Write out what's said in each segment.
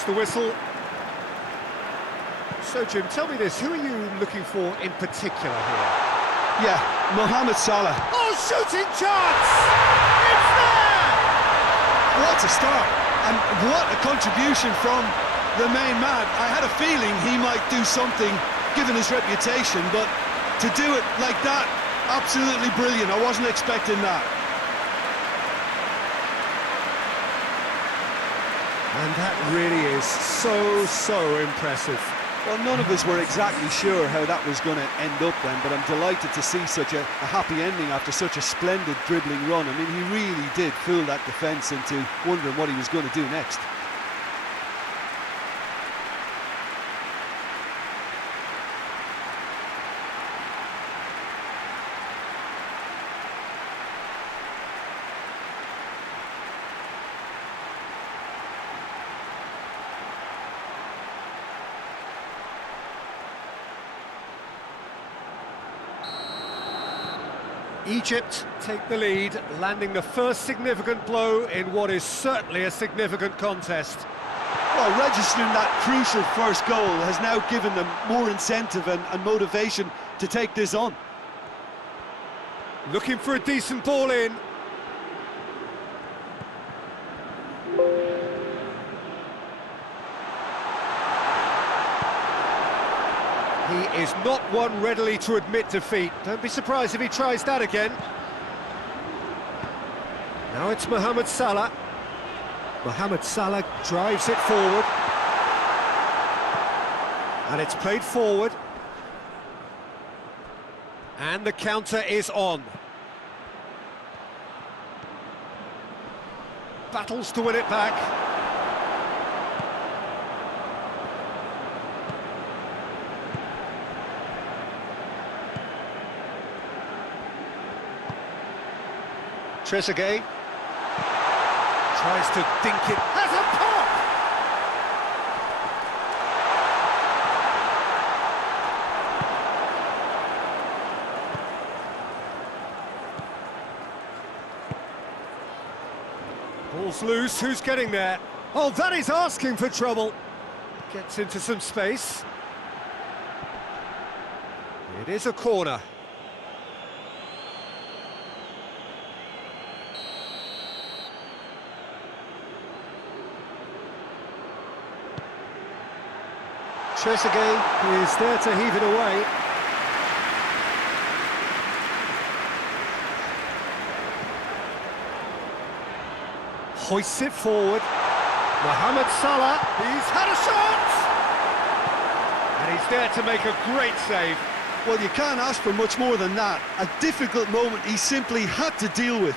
blows the whistle. So, Jim, tell me this, who are you looking for in particular here? Yeah, Mohamed Salah. Oh, shooting chance! It's there! What a start, and what a contribution from the main man. I had a feeling he might do something, given his reputation, but to do it like that, absolutely brilliant. I wasn't expecting that. And that really is so impressive. Well, none of us were exactly sure how that was going to end up then, but I'm delighted to see such a happy ending after such a splendid dribbling run. I mean, he really did fool that defence into wondering what he was going to do next. Egypt take the lead, landing the first significant blow in what is certainly a significant contest. Well, registering that crucial first goal has now given them more incentive and motivation to take this on. Looking for a decent ball in. He is not one readily to admit defeat. Don't be surprised if he tries that again. Now it's Mohamed Salah. Mohamed Salah drives it forward. And it's played forward. And the counter is on. Battles to win it back. Trezeguet tries to dink it, has a pop! Ball's loose, who's getting there? Oh, that is asking for trouble. Gets into some space. It is a corner. Trezeguet is there to heave it away. Hoists it forward. Mohamed Salah, he's had a shot! And he's there to make a great save. Well, you can't ask for much more than that. A difficult moment he simply had to deal with.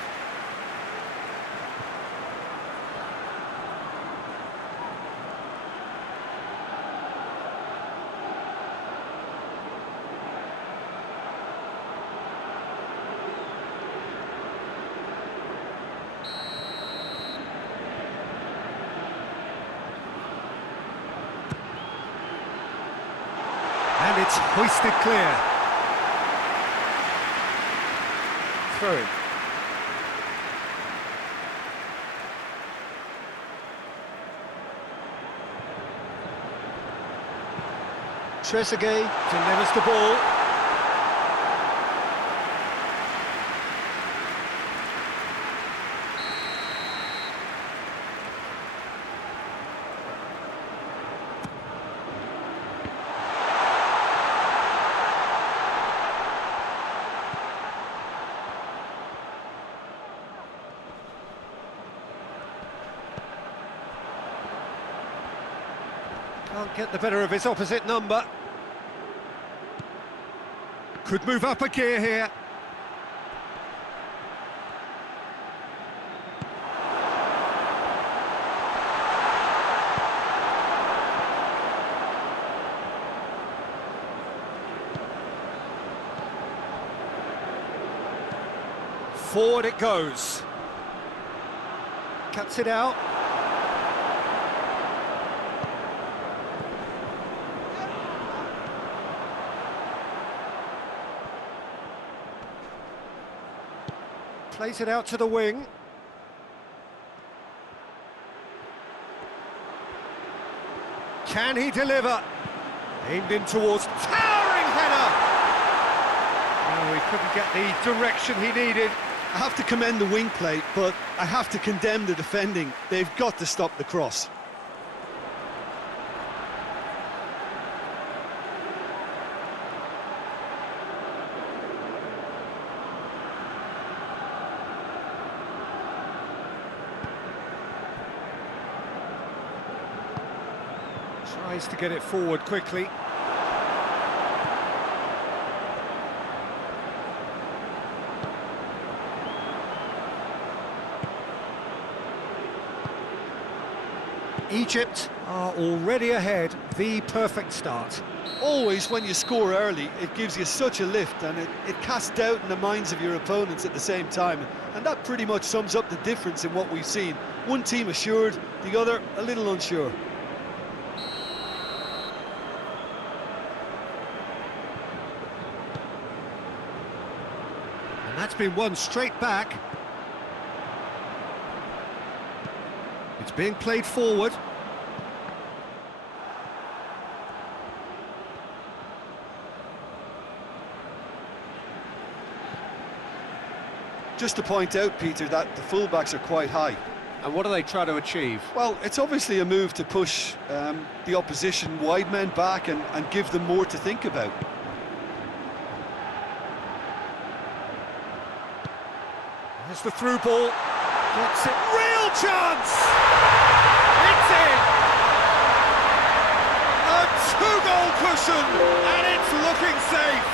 And it's hoisted clear. Throw in. Trezeguet delivers the ball. Can't get the better of his opposite number. Could move up a gear here. Forward it goes. Cuts it out. Plays it out to the wing. Can he deliver? Aimed in towards towering header! Oh, he couldn't get the direction he needed. I have to commend the wing play, but I have to condemn the defending. They've got to stop the cross. Tries to get it forward quickly. Egypt are already ahead, the perfect start. Always, when you score early, it gives you such a lift, and it casts doubt in the minds of your opponents at the same time. And that pretty much sums up the difference in what we've seen. One team assured, the other a little unsure. And that's been won straight back. It's being played forward. Just to point out, Peter, that the fullbacks are quite high. And what do they try to achieve? Well, it's obviously a move to push the opposition wide men back and give them more to think about. There's the through ball. Gets it. Real chance! It's in! A two-goal cushion, and it's looking safe.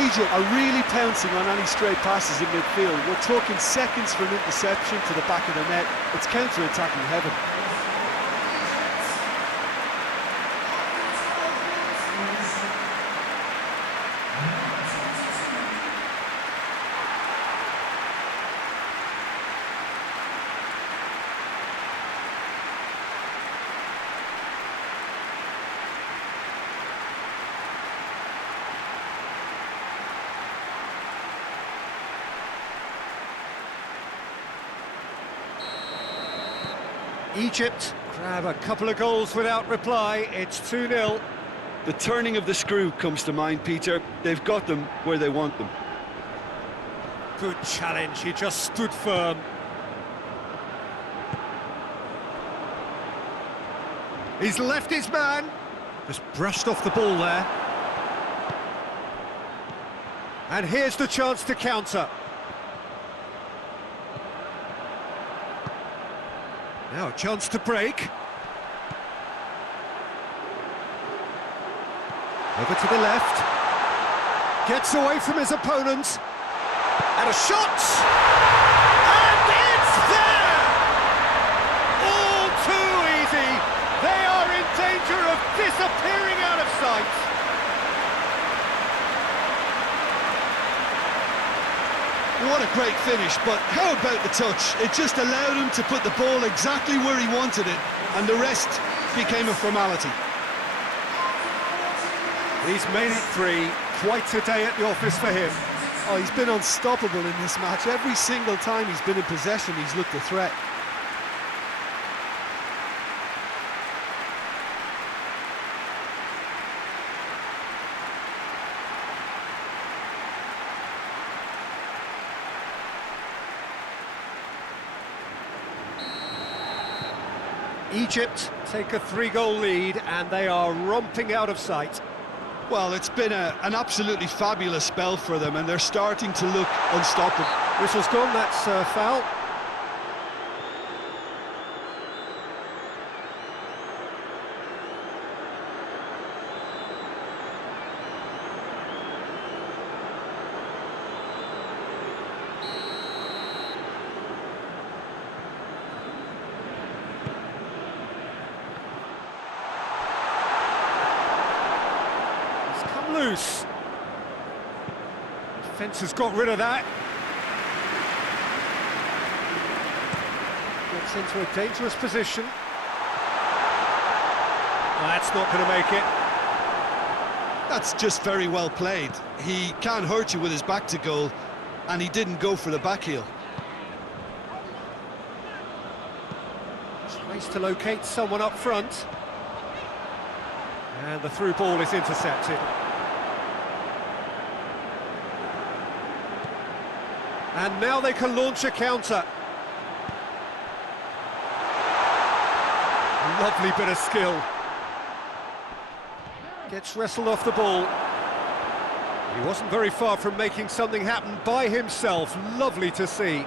Egypt are really pouncing on any stray passes in midfield. We're talking seconds from interception to the back of the net. It's counter-attacking heaven. Egypt grab a couple of goals without reply. It's 2-0. The turning of the screw comes to mind, Peter. They've got them where they want them. Good challenge, he just stood firm. He's left his man. Just brushed off the ball there. And here's the chance to counter. Now a chance to break. Over to the left. Gets away from his opponent. And a shot! And it's there! All too easy. They are in danger of disappearing out of sight. What a great finish, but how about the touch? It just allowed him to put the ball exactly where he wanted it, and the rest became a formality. He's made it 3. Quite a day at the office for him. Oh, he's been unstoppable in this match. Every single time he's been in possession, he's looked a threat. Egypt take a 3-goal lead and they are romping out of sight. Well, it's been an absolutely fabulous spell for them, and they're starting to look unstoppable. Whistle's gone, that's a foul. Loose. Defence has got rid of that. Gets into a dangerous position. That's not going to make it. That's just very well played. He can't hurt you with his back to goal, and he didn't go for the back heel. Tries to locate someone up front. And the through ball is intercepted. And now they can launch a counter. Lovely bit of skill. Gets wrestled off the ball. He wasn't very far from making something happen by himself. Lovely to see.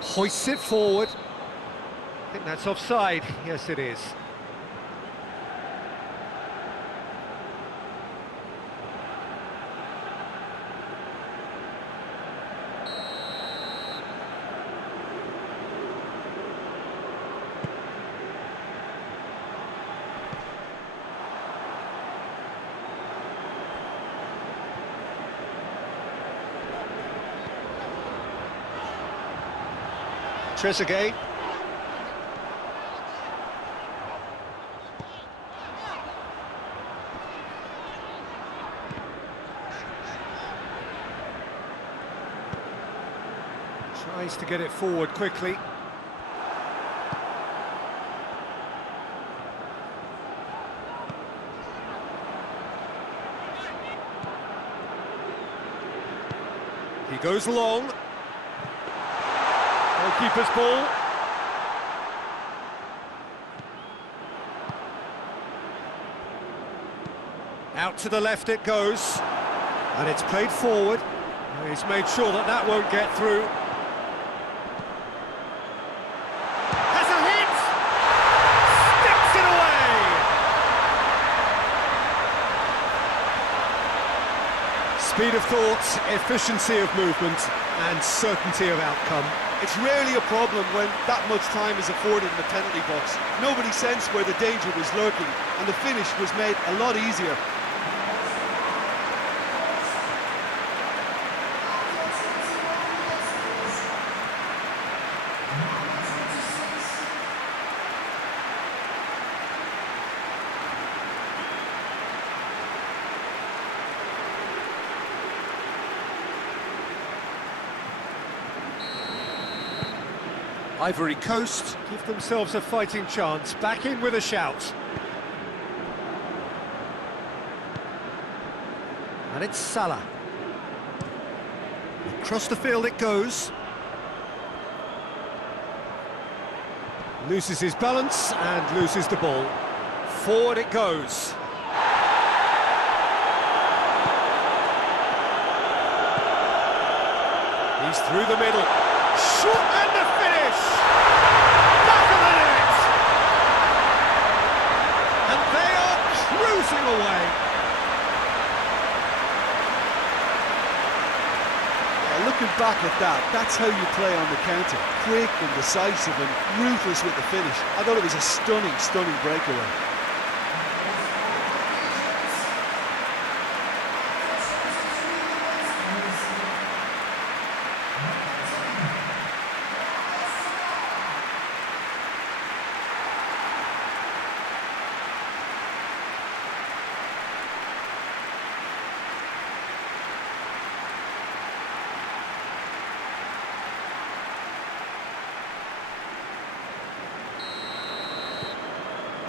Hoists it forward. I think that's offside. Yes, it is. Trezeguet. Tries to get it forward quickly. He goes long. Goalkeeper's ball. Out to the left it goes. And it's played forward. He's made sure that that won't get through. Has a hit! Sticks it away! Speed of thought, efficiency of movement, and certainty of outcome. It's rarely a problem when that much time is afforded in the penalty box. Nobody sensed where the danger was lurking, and the finish was made a lot easier. Ivory Coast give themselves a fighting chance, back in with a shout. And it's Salah. Across the field it goes. Loses his balance and loses the ball. Forward it goes. He's through the middle. Shot and the finish! Back of the net! And they are cruising away. Looking back at that, that's how you play on the counter. Quick and decisive and ruthless with the finish. I thought it was a stunning, stunning breakaway.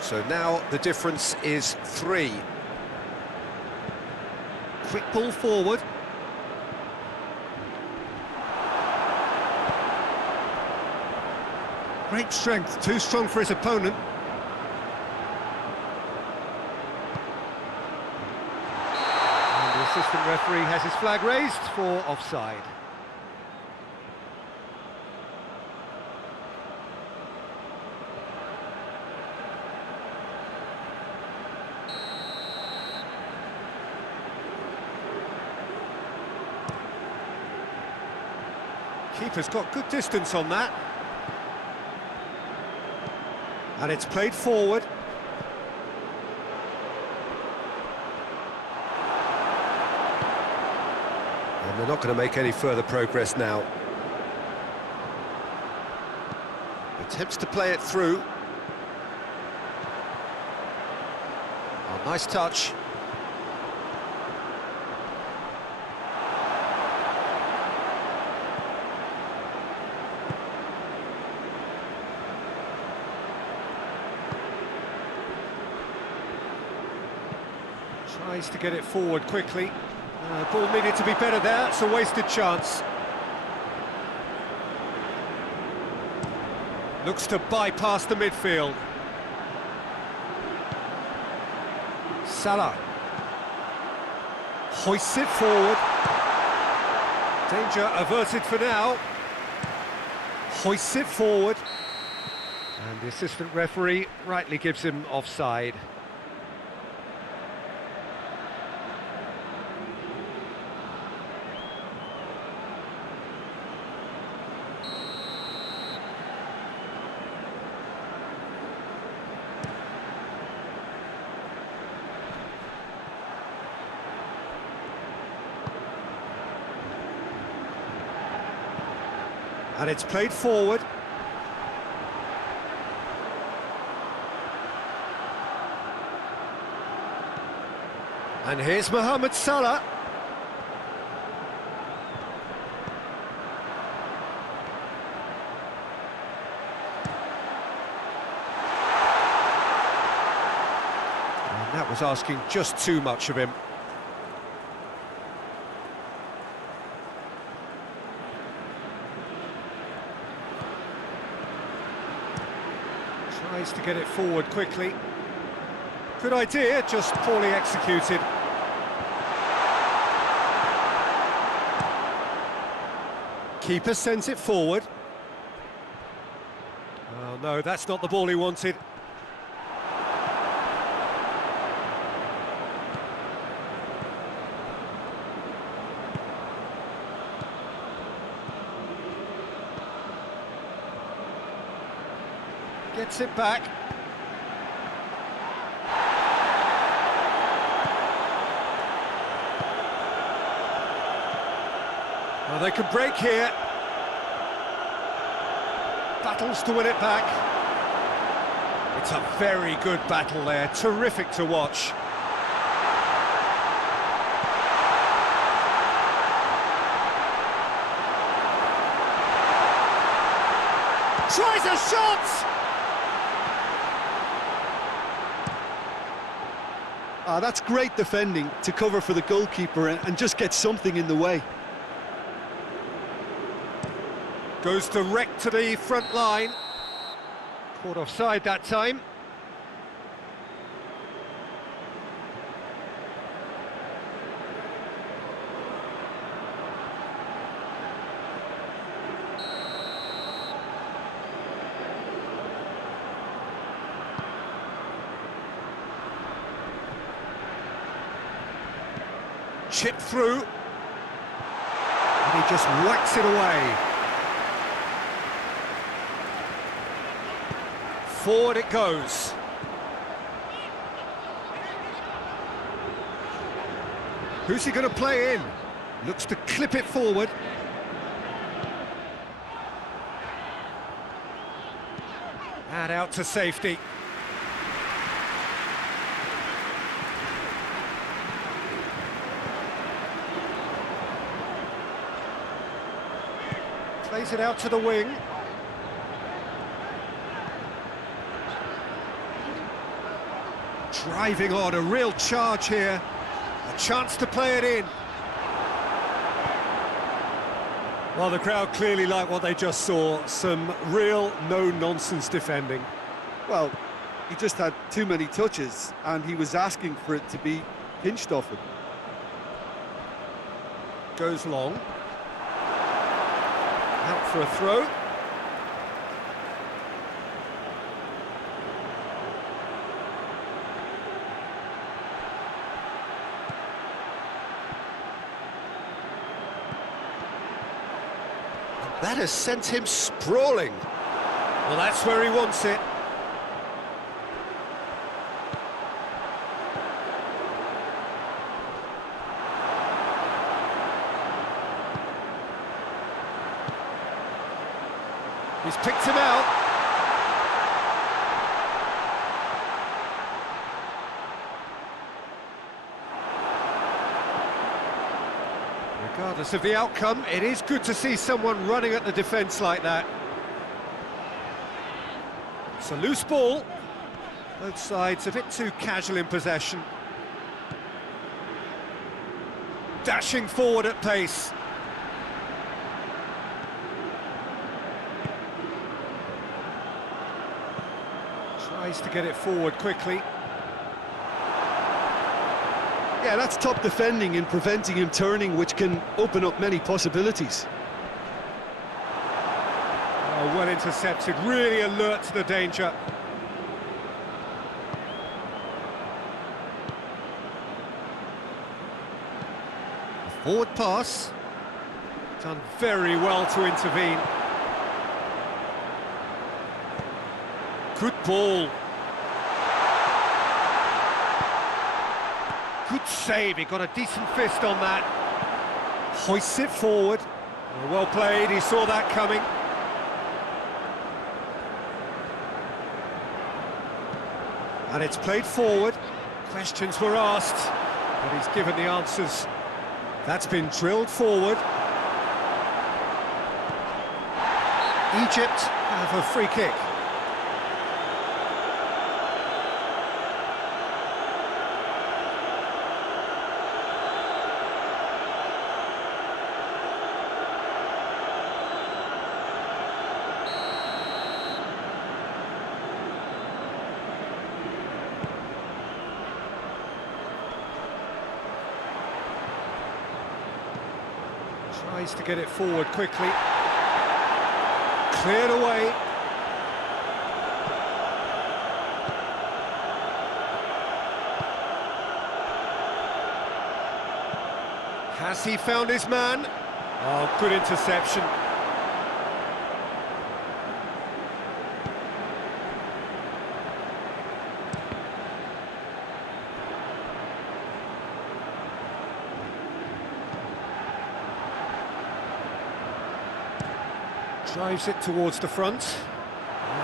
So now the difference is 3. Quick ball forward. Great strength, too strong for his opponent. And the assistant referee has his flag raised for offside. Keeper's got good distance on that. And it's played forward. And they're not going to make any further progress now. Attempts to play it through. Oh, nice touch. Tries to get it forward quickly. Ball needed to be better there, it's a wasted chance. Looks to bypass the midfield. Salah. Hoists it forward. Danger averted for now. Hoists it forward. And the assistant referee rightly gives him offside. And it's played forward. And here's Mohamed Salah. And that was asking just too much of him. Tries to get it forward quickly. Good idea, just poorly executed. Keeper sends it forward. Oh no, that's not the ball he wanted. Gets it back. Well, they could break here. Battles to win it back. It's a very good battle there, terrific to watch. Tries a shot! That's great defending to cover for the goalkeeper and just get something in the way. Goes direct to the front line. Caught offside that time. Chip through. And he just whacks it away. Forward it goes. Who's he going to play in? Looks to clip it forward. And out to safety. Plays it out to the wing. Driving on, a real charge here. A chance to play it in. Well, the crowd clearly like what they just saw. Some real no-nonsense defending. Well, he just had too many touches and he was asking for it to be pinched off him. Goes long. Out for a throw. That has sent him sprawling. Well, that's where he wants it. He's picked him out. Regardless of the outcome, it is good to see someone running at the defence like that. It's a loose ball. Both sides a bit too casual in possession. dashing forward at pace. Tries to get it forward quickly. Yeah, that's top defending and preventing him turning, which can open up many possibilities. Oh, well intercepted, really alert to the danger. Forward pass. Done very well to intervene. Good ball. Good save, he got a decent fist on that. Hoists it forward. Well played, he saw that coming. And it's played forward. Questions were asked, but he's given the answers. That's been drilled forward. Egypt have a free kick. Tries to get it forward quickly. Cleared away. Has he found his man? Oh, good interception. Drives it towards the front.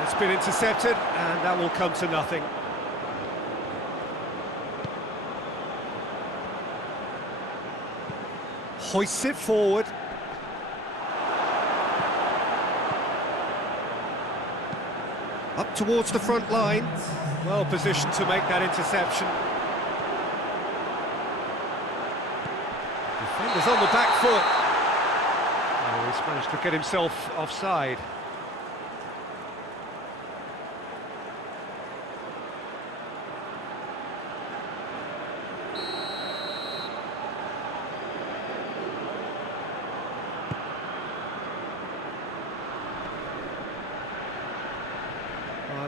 It's been intercepted, and that will come to nothing. Hoists it forward. Up towards the front line. Well positioned to make that interception. Defender's on the back foot. Oh, he's managed to get himself offside.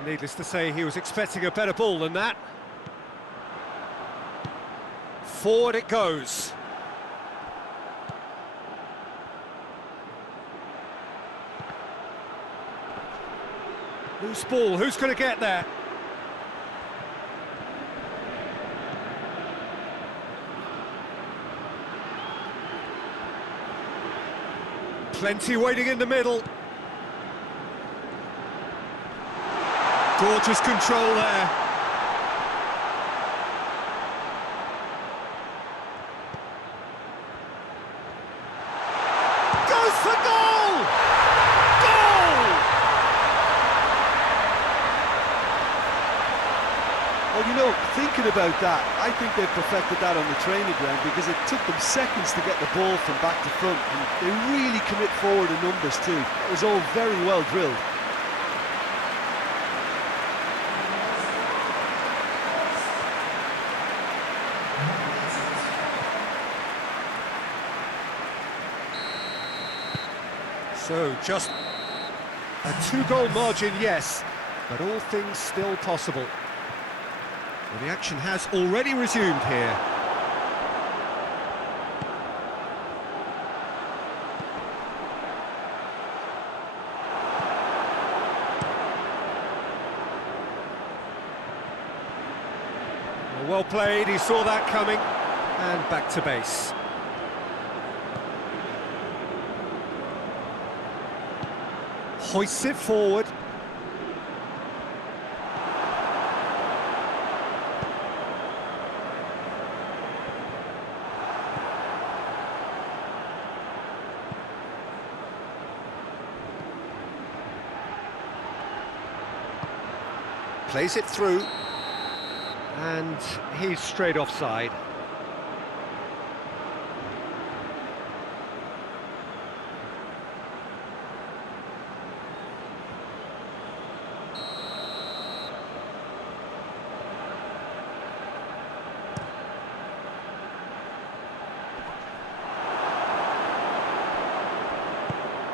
Needless to say, he was expecting a better ball than that. Forward it goes. Loose ball, who's going to get there? Plenty waiting in the middle. Gorgeous control there. Goes for goal! Goal! Well, you know, thinking about that, I think they perfected that on the training ground because it took them seconds to get the ball from back to front, and they really commit forward in numbers too. It was all very well drilled. So, just a two-goal margin, yes, but all things still possible. Well, the action has already resumed here. Well played, he saw that coming, and back to base. Hoists it forward. Plays it through. And he's straight offside.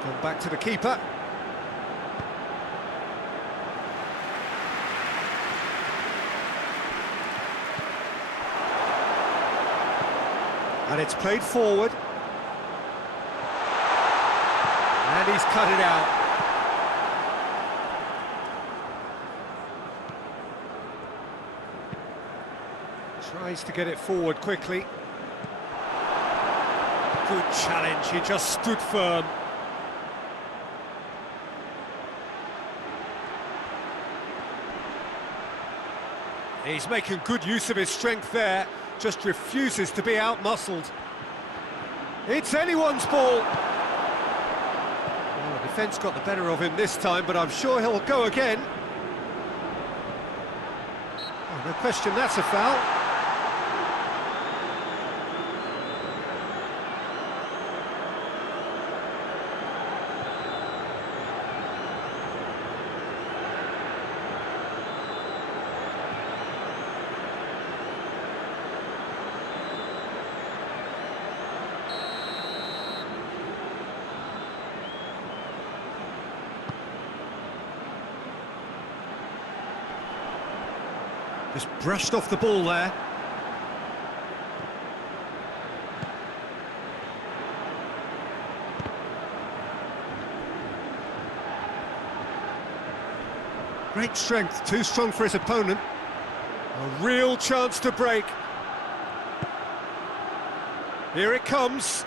Come back to the keeper. And it's played forward. And he's cut it out. Tries to get it forward quickly. Good challenge, he just stood firm. He's making good use of his strength there, just refuses to be out-muscled. It's anyone's ball. Well, the defence got the better of him this time, but I'm sure he'll go again. Oh, no question, that's a foul. Just brushed off the ball there. Great strength, too strong for his opponent. A real chance to break. Here it comes.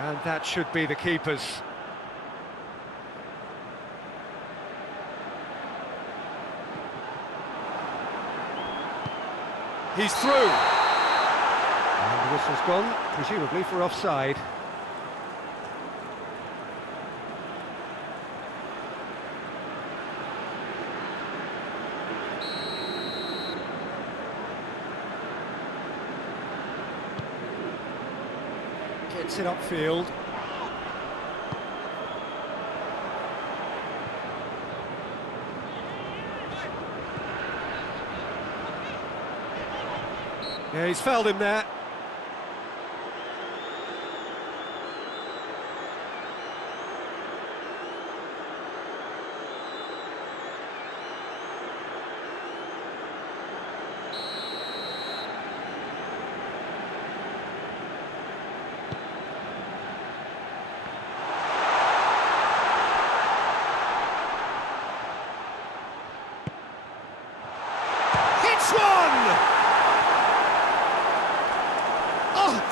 And that should be the keeper's. He's through. And the whistle's gone, presumably for offside. Gets it upfield. Yeah, he's fouled him there. Hits one!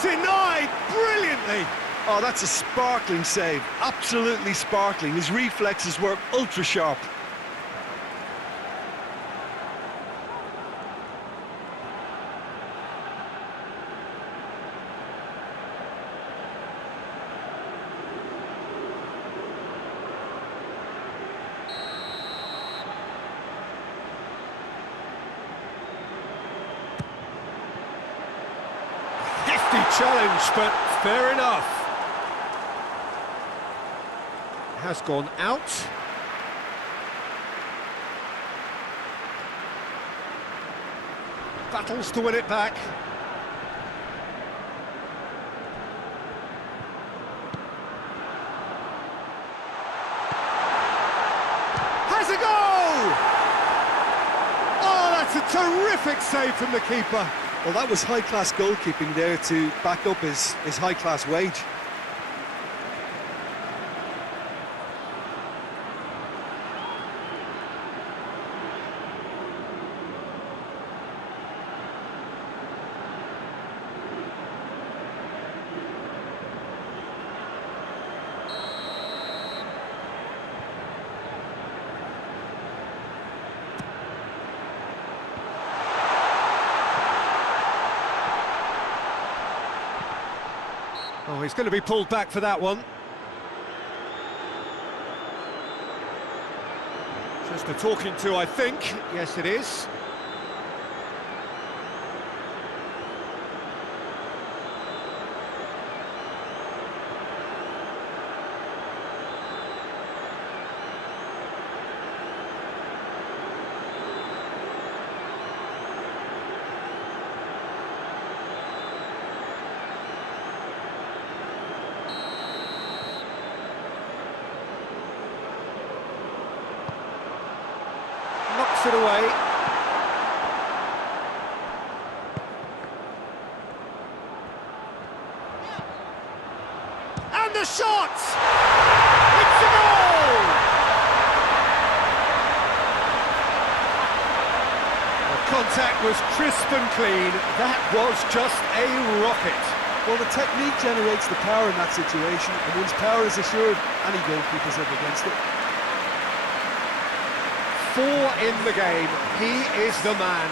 Denied brilliantly. Oh, that's a sparkling save. Absolutely sparkling. His reflexes were ultra sharp. Challenge, but fair enough. Has gone out. Battles to win it back. Has a goal! Oh, that's a terrific save from the keeper. Well, that was high-class goalkeeping there to back up his high-class wage. Oh, he's going to be pulled back for that one. Just a talking to, I think. Yes, it is. Knocks it away. And the shot! It's a goal! The contact was crisp and clean. That was just a rocket. Well, the technique generates the power in that situation, and once power is assured, any goalkeeper's up against it. 4 in the game. He is the man.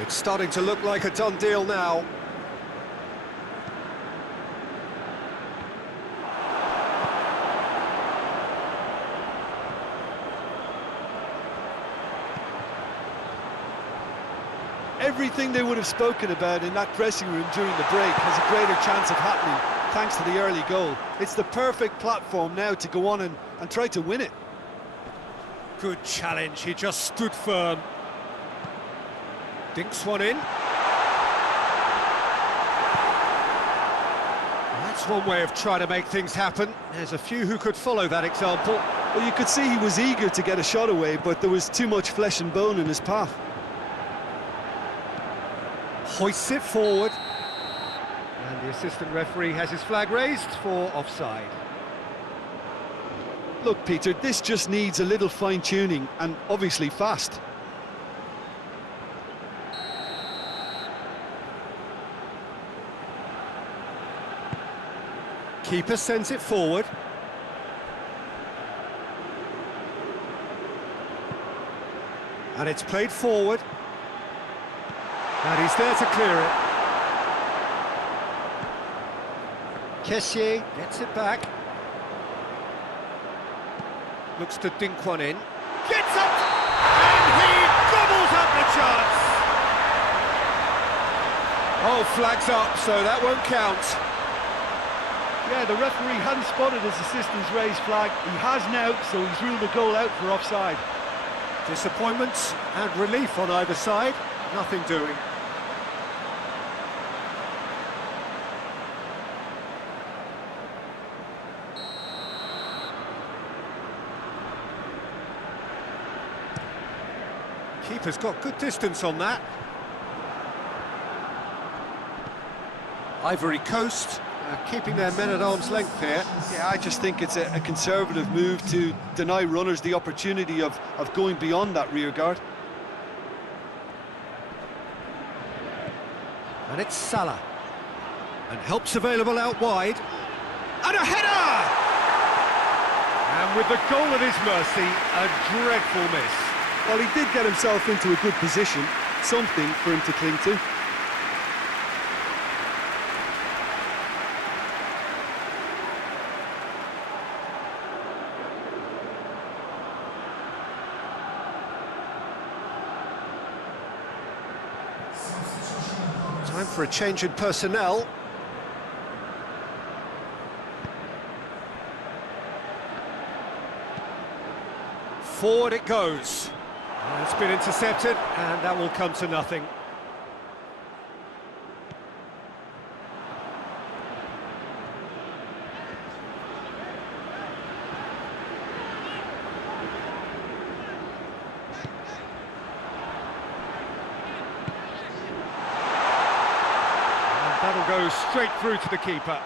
It's starting to look like a done deal now. Everything they would have spoken about in that dressing room during the break has a greater chance of happening thanks to the early goal. It's the perfect platform now to go on and try to win it. Good challenge, he just stood firm. Dinks one in. That's one way of trying to make things happen. There's a few who could follow that example. Well, you could see he was eager to get a shot away, but there was too much flesh and bone in his path. Hoists it forward. And the assistant referee has his flag raised for offside. Look, Peter, this just needs a little fine-tuning, and obviously fast. Keeper sends it forward. And it's played forward. And he's there to clear it. Kessié gets it back. Looks to dink one in. Gets up! And he gobbles up the chance! Oh, flags up, so that won't count. Yeah, the referee hadn't spotted his assistant's raised flag. He has now, so he's ruled the goal out for offside. Disappointment and relief on either side. Nothing doing. Keeper's got good distance on that. Ivory Coast keeping their men at arm's length here. Yeah, I just think it's a conservative move to deny runners the opportunity of going beyond that rear guard. And it's Salah. And help's available out wide. And a header! And with the goal at his mercy, a dreadful miss. Well, he did get himself into a good position, something for him to cling to. Time for a change in personnel. Forward it goes. And it's been intercepted, and that will come to nothing. That'll go straight through to the keeper.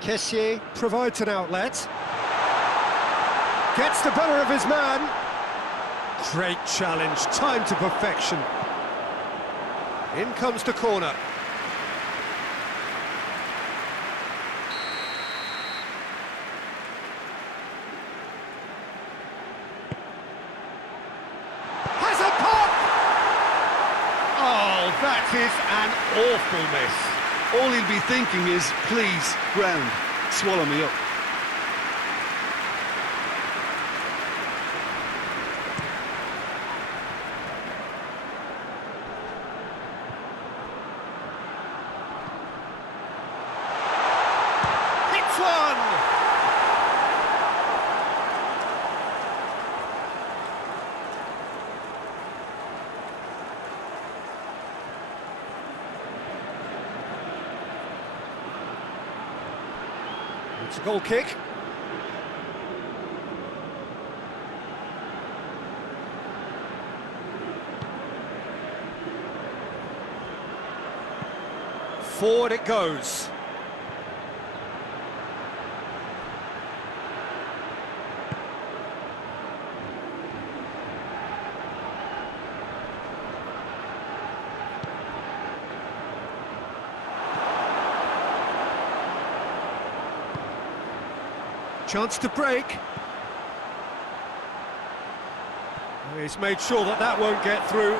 Kessié provides an outlet. Gets the better of his man. Great challenge, timed to perfection. In comes the corner. Has a pop! Oh, that is an awful miss. All he'll be thinking is, please, ground, swallow me up. That's one! It's a goal kick. Forward it goes. Chance to break. He's made sure that that won't get through.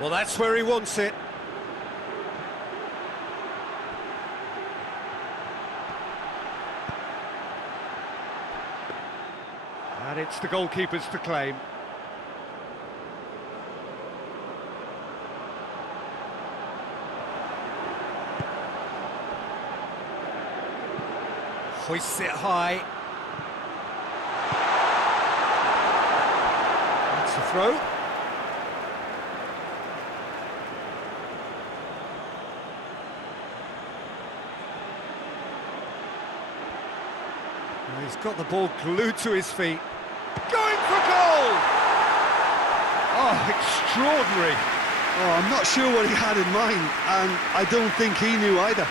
Well, that's where he wants it. And it's the goalkeepers to claim. Hoists it high. That's a throw. He's got the ball glued to his feet. Going for goal! Oh, extraordinary. Oh, I'm not sure what he had in mind, and I don't think he knew either.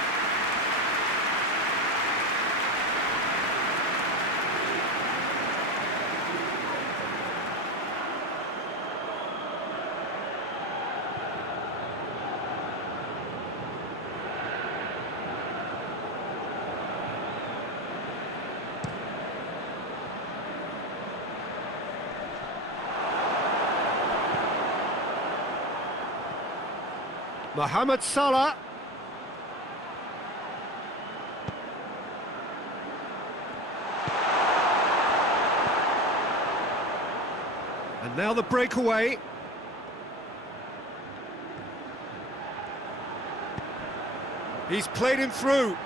Mohamed Salah. And now the breakaway. He's played him through.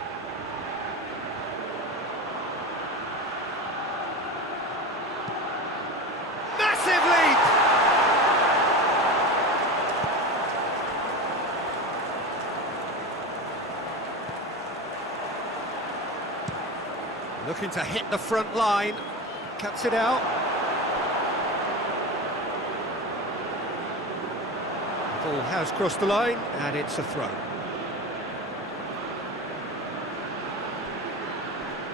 Massive leap! Looking to hit the front line. Cuts it out. The ball has crossed the line, and it's a throw.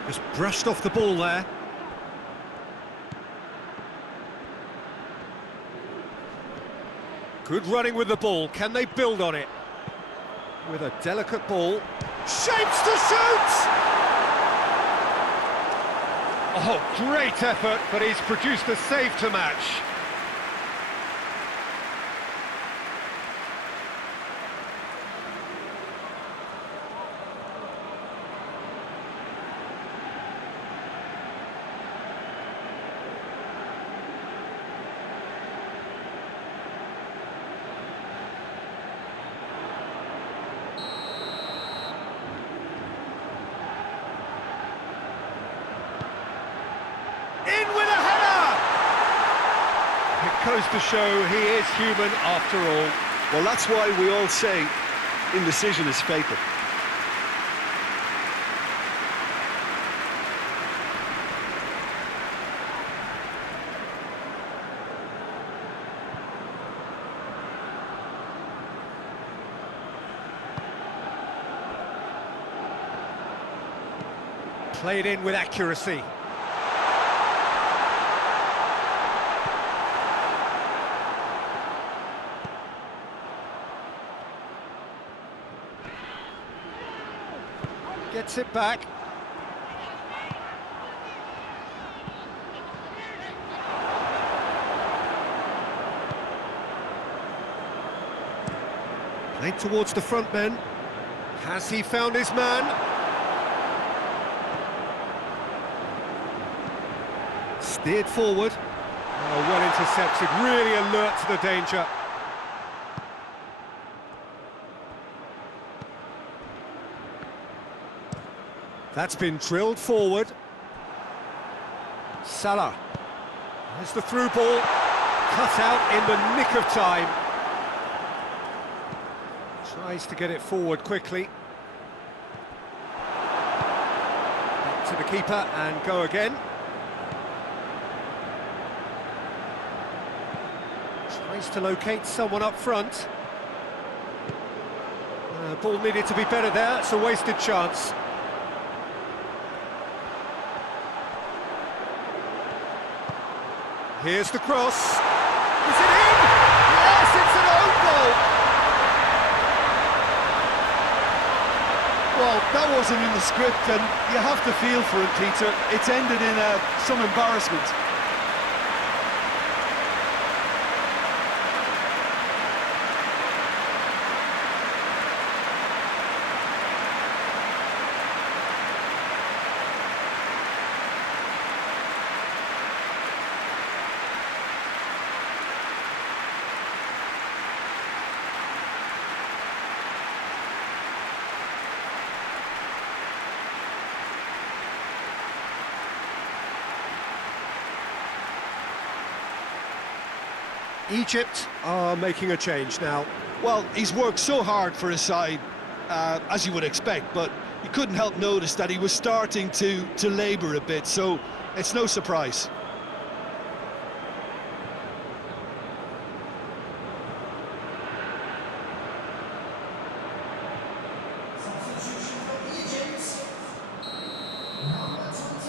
Just brushed off the ball there. Good running with the ball. Can they build on it? With a delicate ball. Shapes to shoot! Oh, great effort, but he's produced a save to match. Goes to show he is human after all. Well, that's why we all say indecision is fatal. Played in with accuracy. Gets it back. Played towards the front men. Has he found his man? Steered forward. Oh, well intercepted, really alert to the danger. That's been drilled forward. Salah. There's the through ball. Cut out in the nick of time. Tries to get it forward quickly. Back to the keeper and go again. Tries to locate someone up front. Ball needed to be better there, it's a wasted chance. Here's the cross. Is it in? Yes, it's an own goal. Well, that wasn't in the script, and you have to feel for it, Peter. It's ended in some embarrassment. Egypt are making a change now. Well, he's worked so hard for his side, as you would expect, but you couldn't help notice that he was starting to labour a bit, so it's no surprise.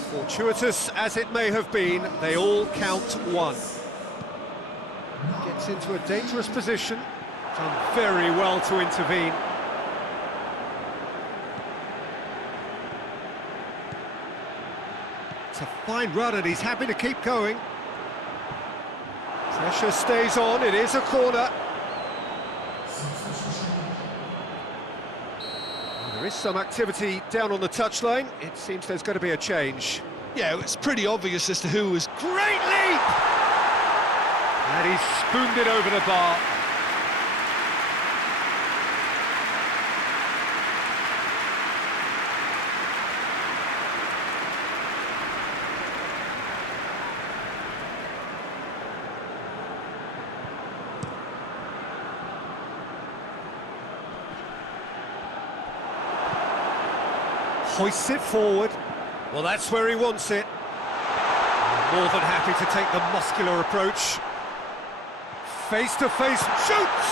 Fortuitous as it may have been, they all count one. Gets into a dangerous position, done very well to intervene. It's a fine run and he's happy to keep going. Pressure stays on, it is a corner. There is some activity down on the touchline. It seems there's going to be a change. Yeah, it's pretty obvious as to who was... Great leap! And he's spooned it over the bar. Hoists it forward. Well, that's where he wants it. More than happy to take the muscular approach. Face to face, shoots!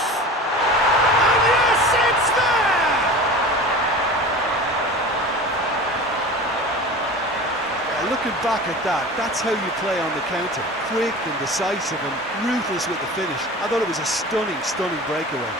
And yes, it's there! Yeah, looking back at that, that's how you play on the counter. Quick and decisive and ruthless with the finish. I thought it was a stunning, stunning breakaway.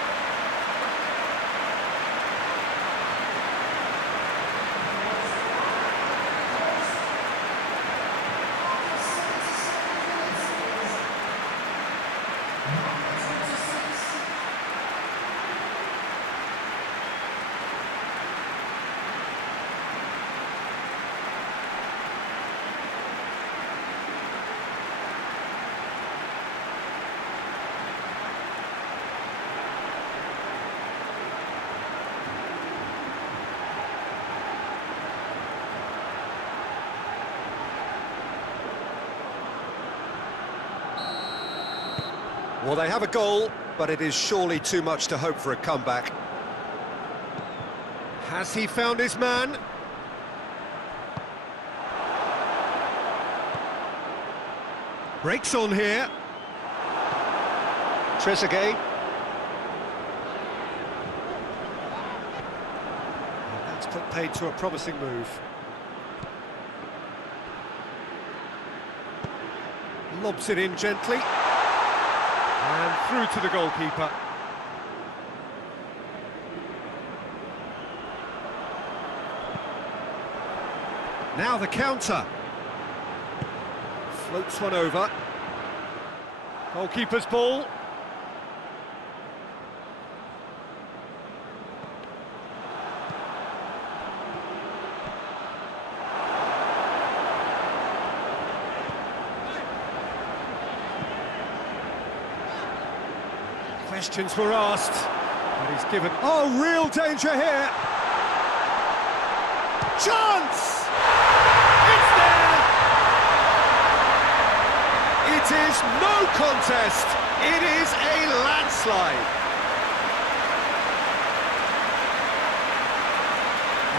Well, they have a goal, but it is surely too much to hope for a comeback. Has he found his man? Breaks on here. Trezeguet. That's put paid to a promising move. Lobs it in gently. And through to the goalkeeper. Now the counter. Floats one over. Goalkeeper's ball. Questions were asked, but he's given... Oh, real danger here! chance! It's there! It is no contest. It is a landslide.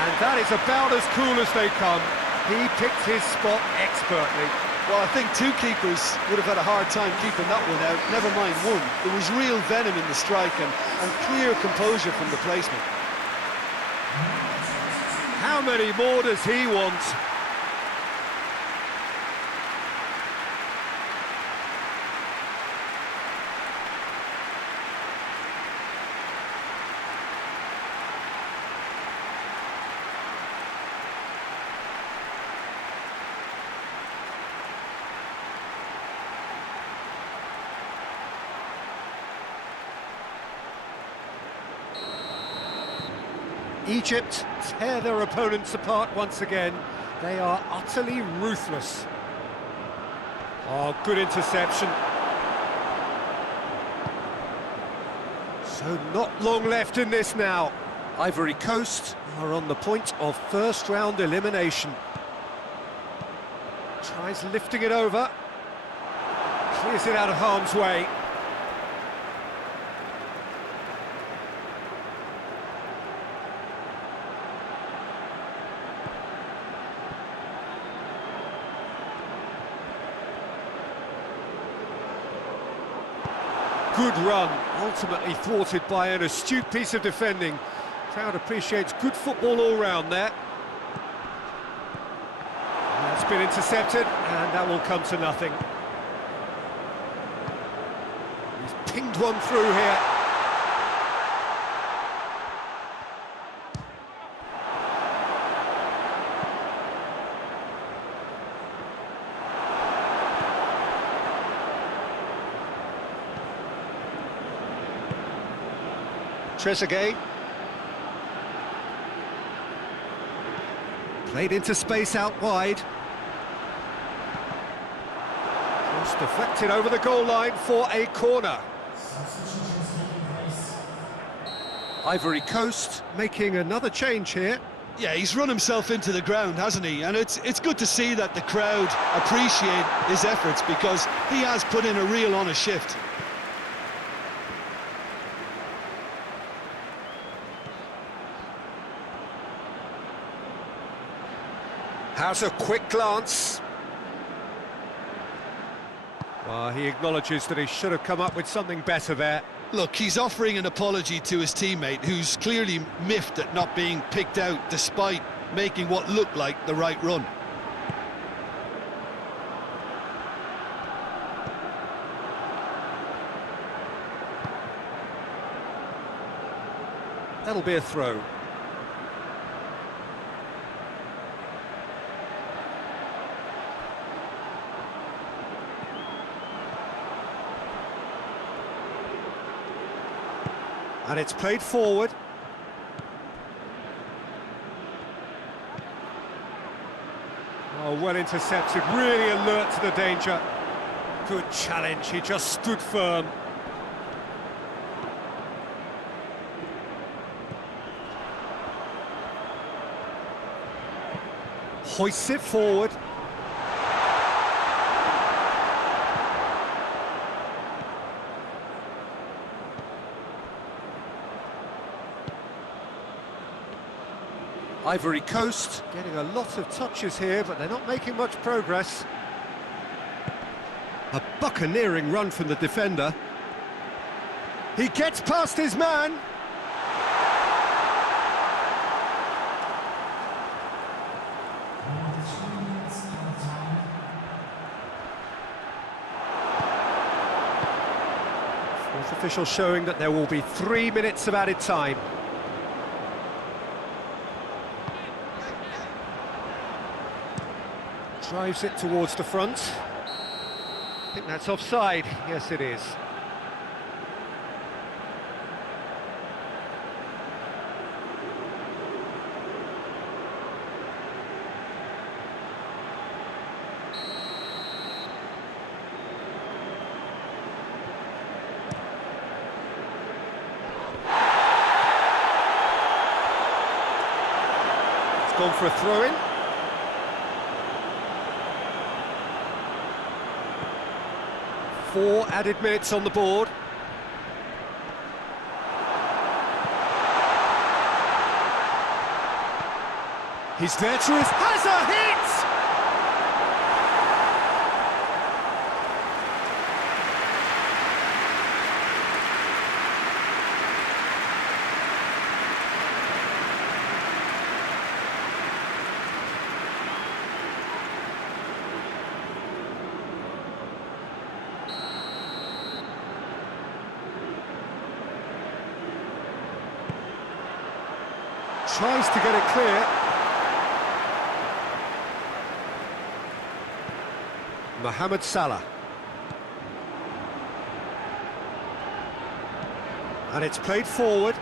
And that is about as cool as they come. He picked his spot expertly. Well, I think two keepers would have had a hard time keeping that one out, never mind one. There was real venom in the strike and clear composure from the placement. How many more does he want? Egypt tear their opponents apart once again. They are utterly ruthless. Oh, good interception. So not long left in this now. Ivory Coast are on the point of first-round elimination. Tries lifting it over. Clears it out of harm's way. Good run, ultimately thwarted by an astute piece of defending. Crowd appreciates good football all round there. That's been intercepted, and that will come to nothing. He's pinged one through here. Trezeguet. Played into space out wide. Just deflected over the goal line for a corner. Ivory Coast making another change here. Yeah, he's run himself into the ground, hasn't he? And it's good to see that the crowd appreciate his efforts because he has put in a real honest shift. Has a quick glance. Well, he acknowledges that he should have come up with something better there. Look, he's offering an apology to his teammate, who's clearly miffed at not being picked out despite making what looked like the right run. That'll be a throw. And it's played forward. Oh, well intercepted, really alert to the danger. Good challenge, he just stood firm. Hoists it forward. Ivory Coast getting a lot of touches here, but they're not making much progress. A buccaneering run from the defender. He gets past his man. Fourth official showing that there will be 3 minutes of added time. Drives it towards the front. I think that's offside. Yes, it is. gone for a throw-in. Four added minutes on the board. He's there to his... has a hit! Tries to get it clear. Mohamed Salah. And it's played forward.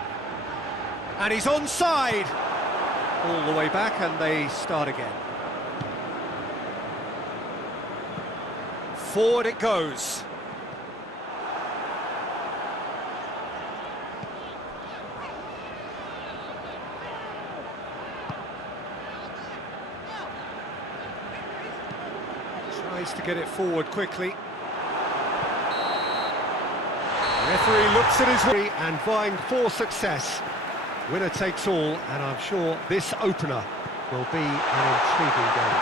And he's onside. All the way back and they start again. Forward it goes. Tries to get it forward quickly. The referee looks at his and vying for success. Winner takes all, and I'm sure this opener will be an intriguing game.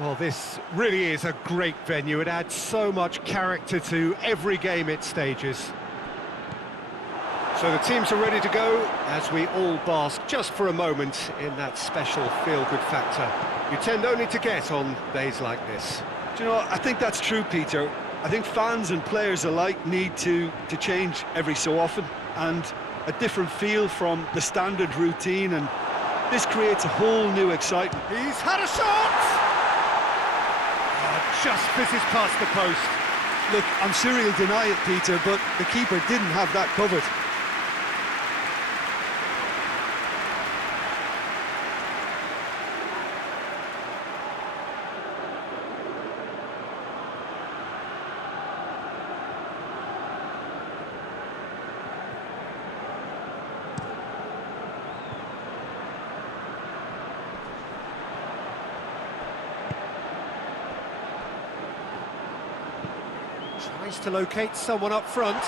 Well, this really is a great venue. It adds so much character to every game it stages. So the teams are ready to go as we all bask just for a moment in that special feel-good factor you tend only to get on days like this. Do you know, I think that's true, Peter. I think fans and players alike need to change every so often, and a different feel from the standard routine, and this creates a whole new excitement. He's had a shot! Just fizzes past the post. Look, I'm sure he'll deny it, Peter, but the keeper didn't have that covered. Tries to locate someone up front.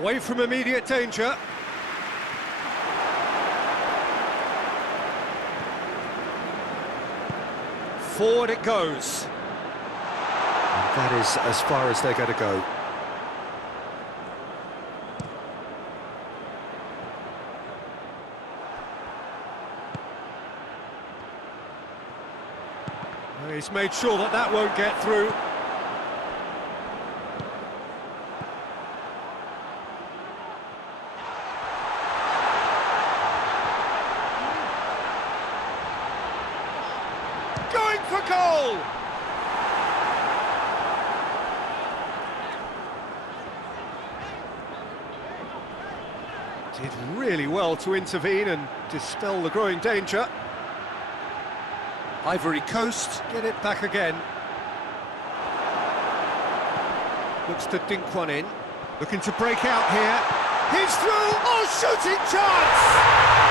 Away from immediate danger. Forward it goes. And that is as far as they're going to go. He's made sure that that won't get through. Going for goal! Did really well to intervene and dispel the growing danger. Ivory Coast get it back again. Looks to dink one in. Looking to break out here. He's through! Oh, shooting chance!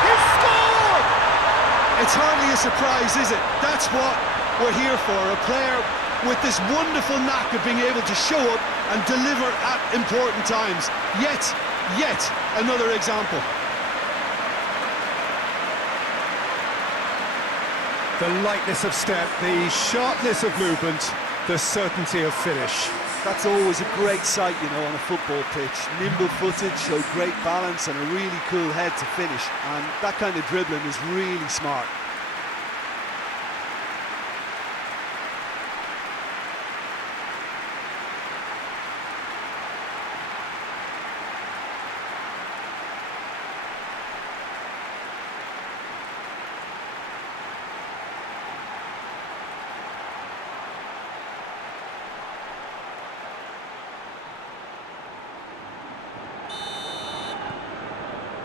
He's scored! It's hardly a surprise, is it? That's what we're here for. A player with this wonderful knack of being able to show up and deliver at important times. Yet another example. The lightness of step, the sharpness of movement, the certainty of finish. That's always a great sight, you know, on a football pitch. Nimble-footed, showed great balance and a really cool head to finish. And that kind of dribbling is really smart.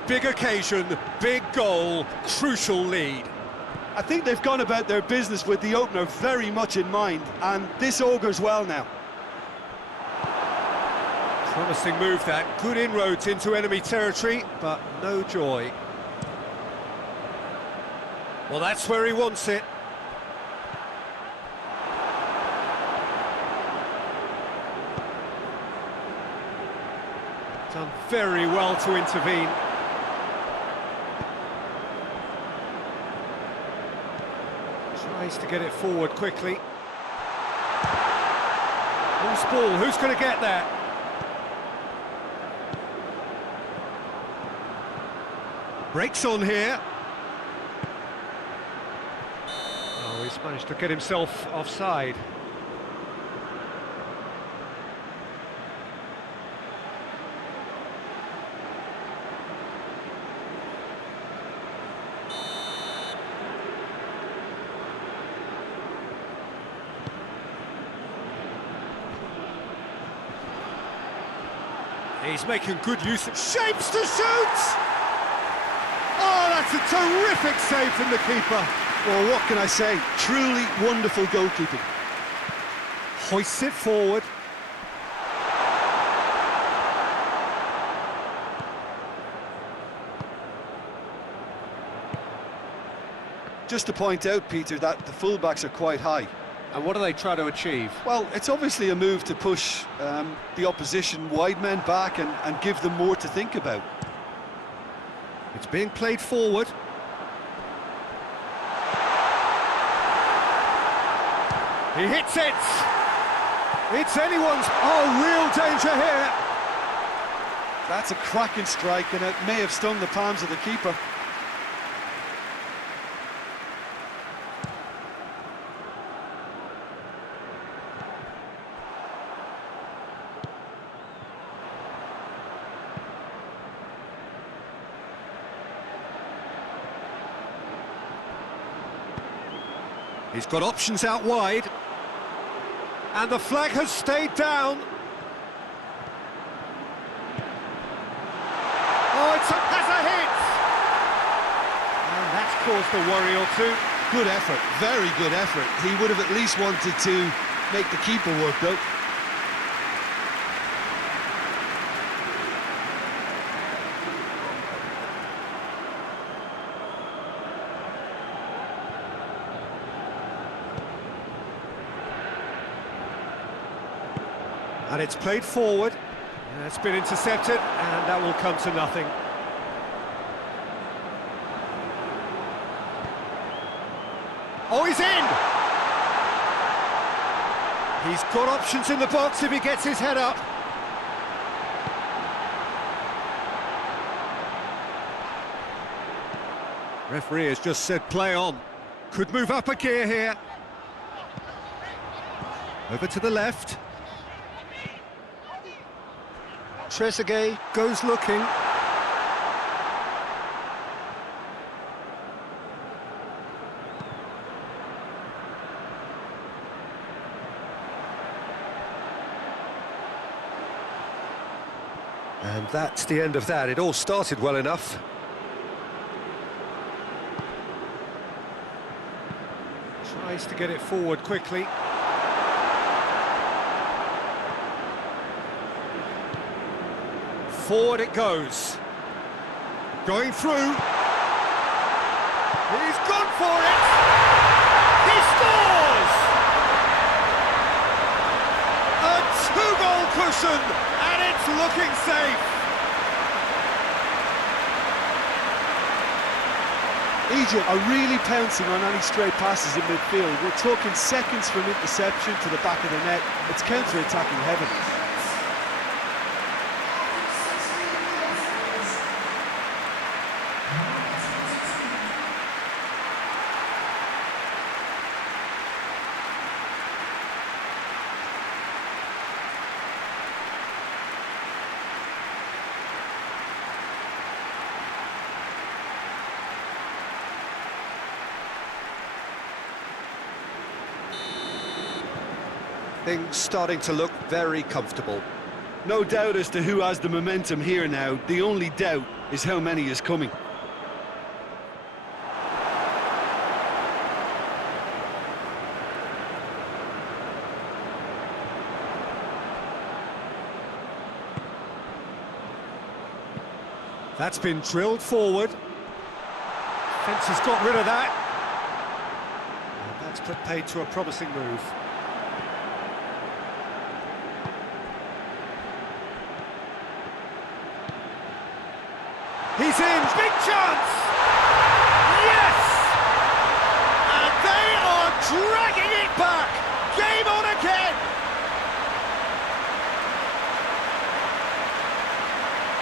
Big occasion, big goal, crucial lead. I think they've gone about their business with the opener very much in mind, and this augurs well now. Promising move that, good inroads into enemy territory, but no joy. Well, that's where he wants it. Done very well to intervene. Tries to get it forward quickly. Loose ball, who's going to get that? Breaks on here. Oh, he's managed to get himself offside. He's making good use of shapes to shoot! Oh, that's a terrific save from the keeper. Well, what can I say? Truly wonderful goalkeeping. Hoists it forward. Just to point out, Peter, that the fullbacks are quite high. And what do they try to achieve? Well, it's obviously a move to push the opposition wide men back and give them more to think about. It's being played forward. He hits it! It's anyone's... Oh, real danger here! That's a cracking strike, and it may have stung the palms of the keeper. He's got options out wide. And the flag has stayed down. Oh, has a hit! And that's caused a worry or two. Good effort, very good effort. He would have at least wanted to make the keeper work, though. And it's played forward. It's been intercepted, and that will come to nothing. Oh, he's in! He's got options in the box if he gets his head up. Referee has just said play on. Could move up a gear here. Over to the left. Trezeguet goes looking. And that's the end of that. It all started well enough. Tries to get it forward quickly. Forward it goes. Going through. He's gone for it. He scores! A two-goal cushion, and it's looking safe. Egypt are really pouncing on any stray passes in midfield. We're talking seconds from interception to the back of the net. It's counter-attacking heaven. Things starting to look very comfortable. No doubt as to who has the momentum here now. The only doubt is how many is coming. That's been drilled forward. Fence has got rid of that. And that's put paid to a promising move. He's in, big chance! Yes! And they are dragging it back! Game on again!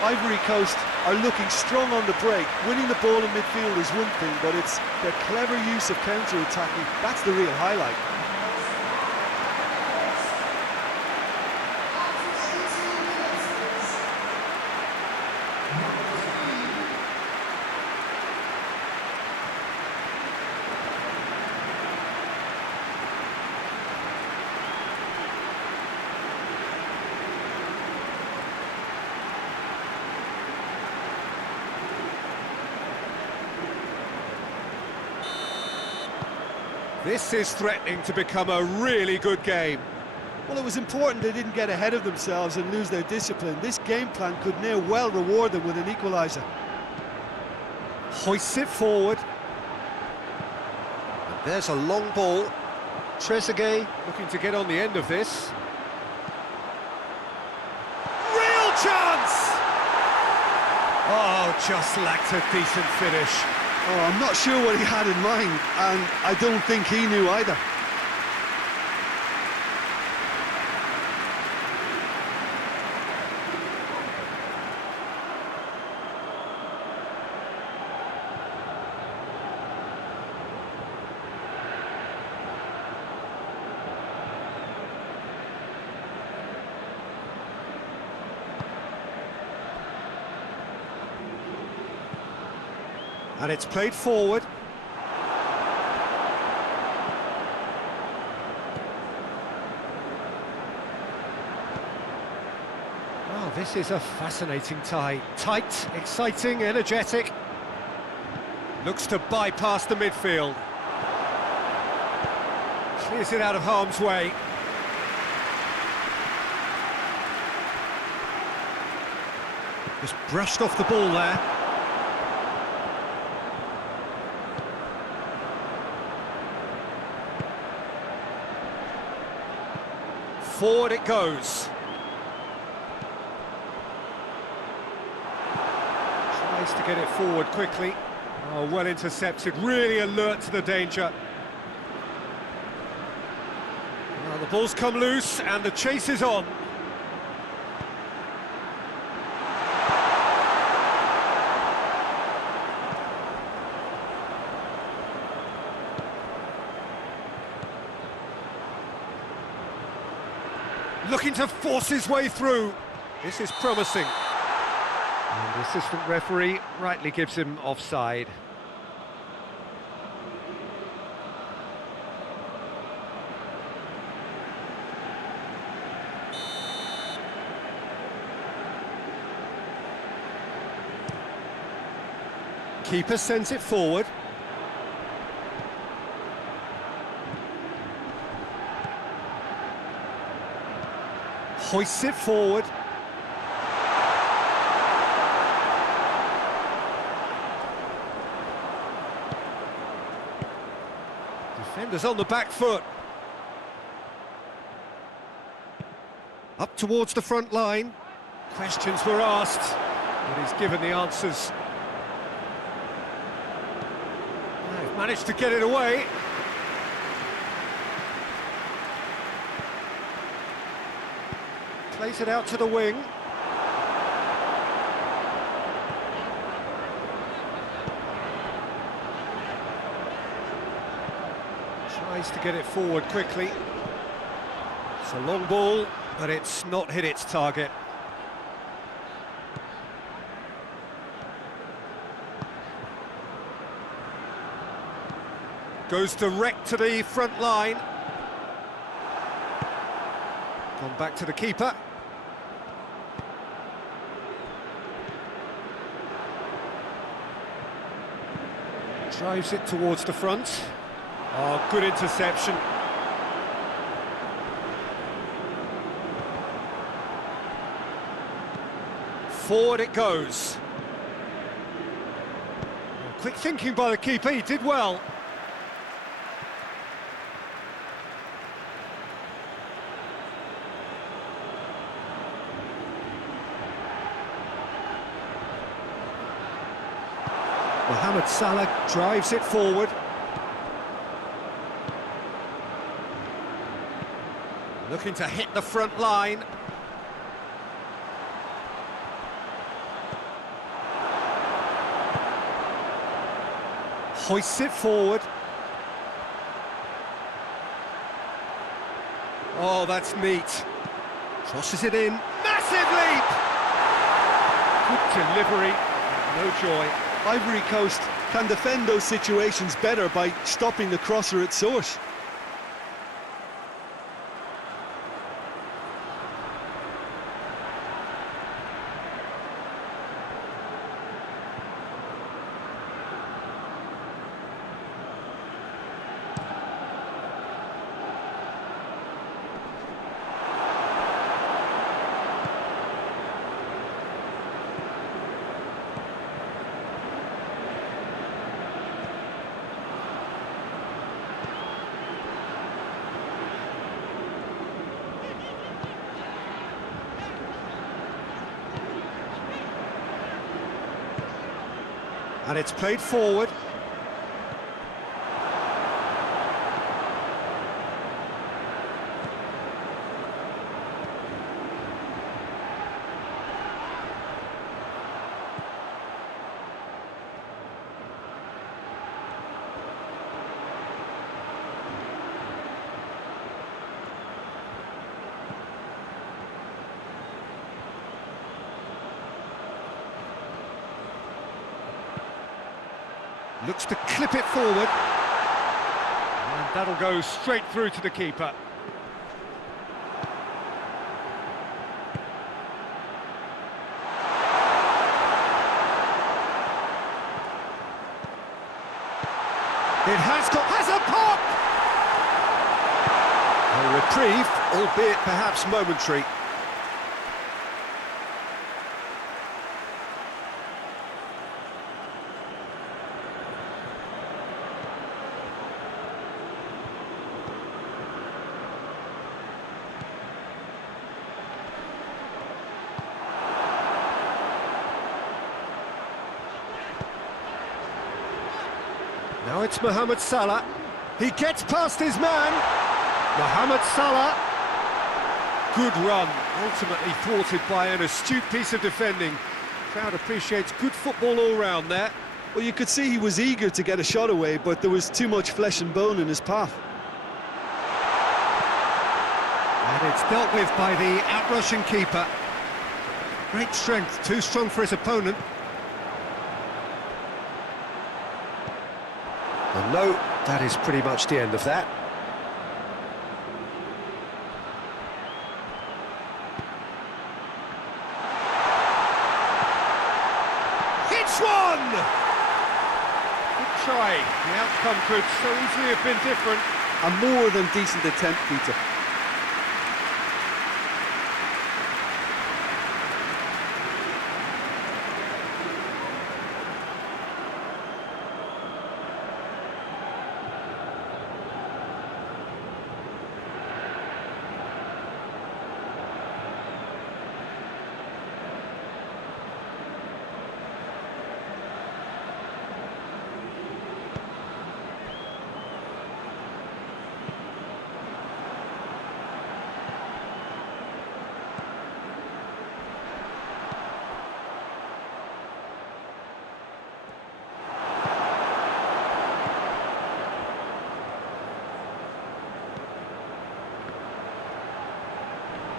Ivory Coast are looking strong on the break. Winning the ball in midfield is one thing, but it's their clever use of counter-attacking. That's the real highlight. This is threatening to become a really good game. Well, it was important they didn't get ahead of themselves and lose their discipline. This game plan could now well reward them with an equaliser. Hoists it forward. And there's a long ball. Trezeguet looking to get on the end of this. Real chance! Oh, just lacked a decent finish. Oh, I'm not sure what he had in mind, and I don't think he knew either. And it's played forward. Oh, this is a fascinating tie. Tight, exciting, energetic. Looks to bypass the midfield. Clears it out of harm's way. Just brushed off the ball there. Forward it goes. Tries to get it forward quickly. Oh, well intercepted, really alert to the danger. Well, the ball's come loose and the chase is on. Looking to force his way through. This is promising. And the assistant referee rightly gives him offside. Keeper sends it forward. Hoists it forward. Defenders on the back foot. Up towards the front line. Questions were asked, but he's given the answers. They've managed to get it away. Plays it out to the wing. Tries to get it forward quickly. It's a long ball, but it's not hit its target. Goes direct to the front line. Gone back to the keeper. Drives it towards the front. Oh, good interception. Forward it goes. Quick thinking by the keeper, he did well. Mohamed Salah drives it forward. Looking to hit the front line. Hoists it forward. Oh, that's neat. Crosses it in. Massive leap! Good delivery, no joy. Ivory Coast can defend those situations better by stopping the crosser at source. And it's played forward. Looks to clip it forward. And that'll go straight through to the keeper. It has a pop! A reprieve, albeit perhaps momentary. Now it's Mohamed Salah. He gets past his man. Mohamed Salah. Good run, ultimately thwarted by an astute piece of defending. Crowd appreciates good football all round there. Well, you could see he was eager to get a shot away, but there was too much flesh and bone in his path. And it's dealt with by the outrushing keeper. Great strength, too strong for his opponent. And no, that is pretty much the end of that. Hits one! Good try. The outcome could so easily have been different. A more than decent attempt, Peter.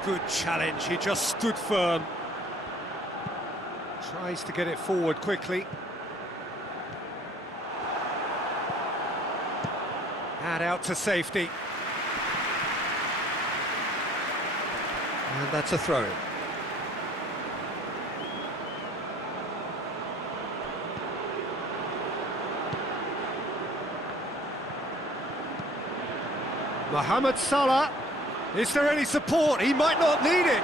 Good challenge, he just stood firm. Tries to get it forward quickly. And out to safety. And that's a throw-in. Mohamed Salah. Is there any support? He might not need it.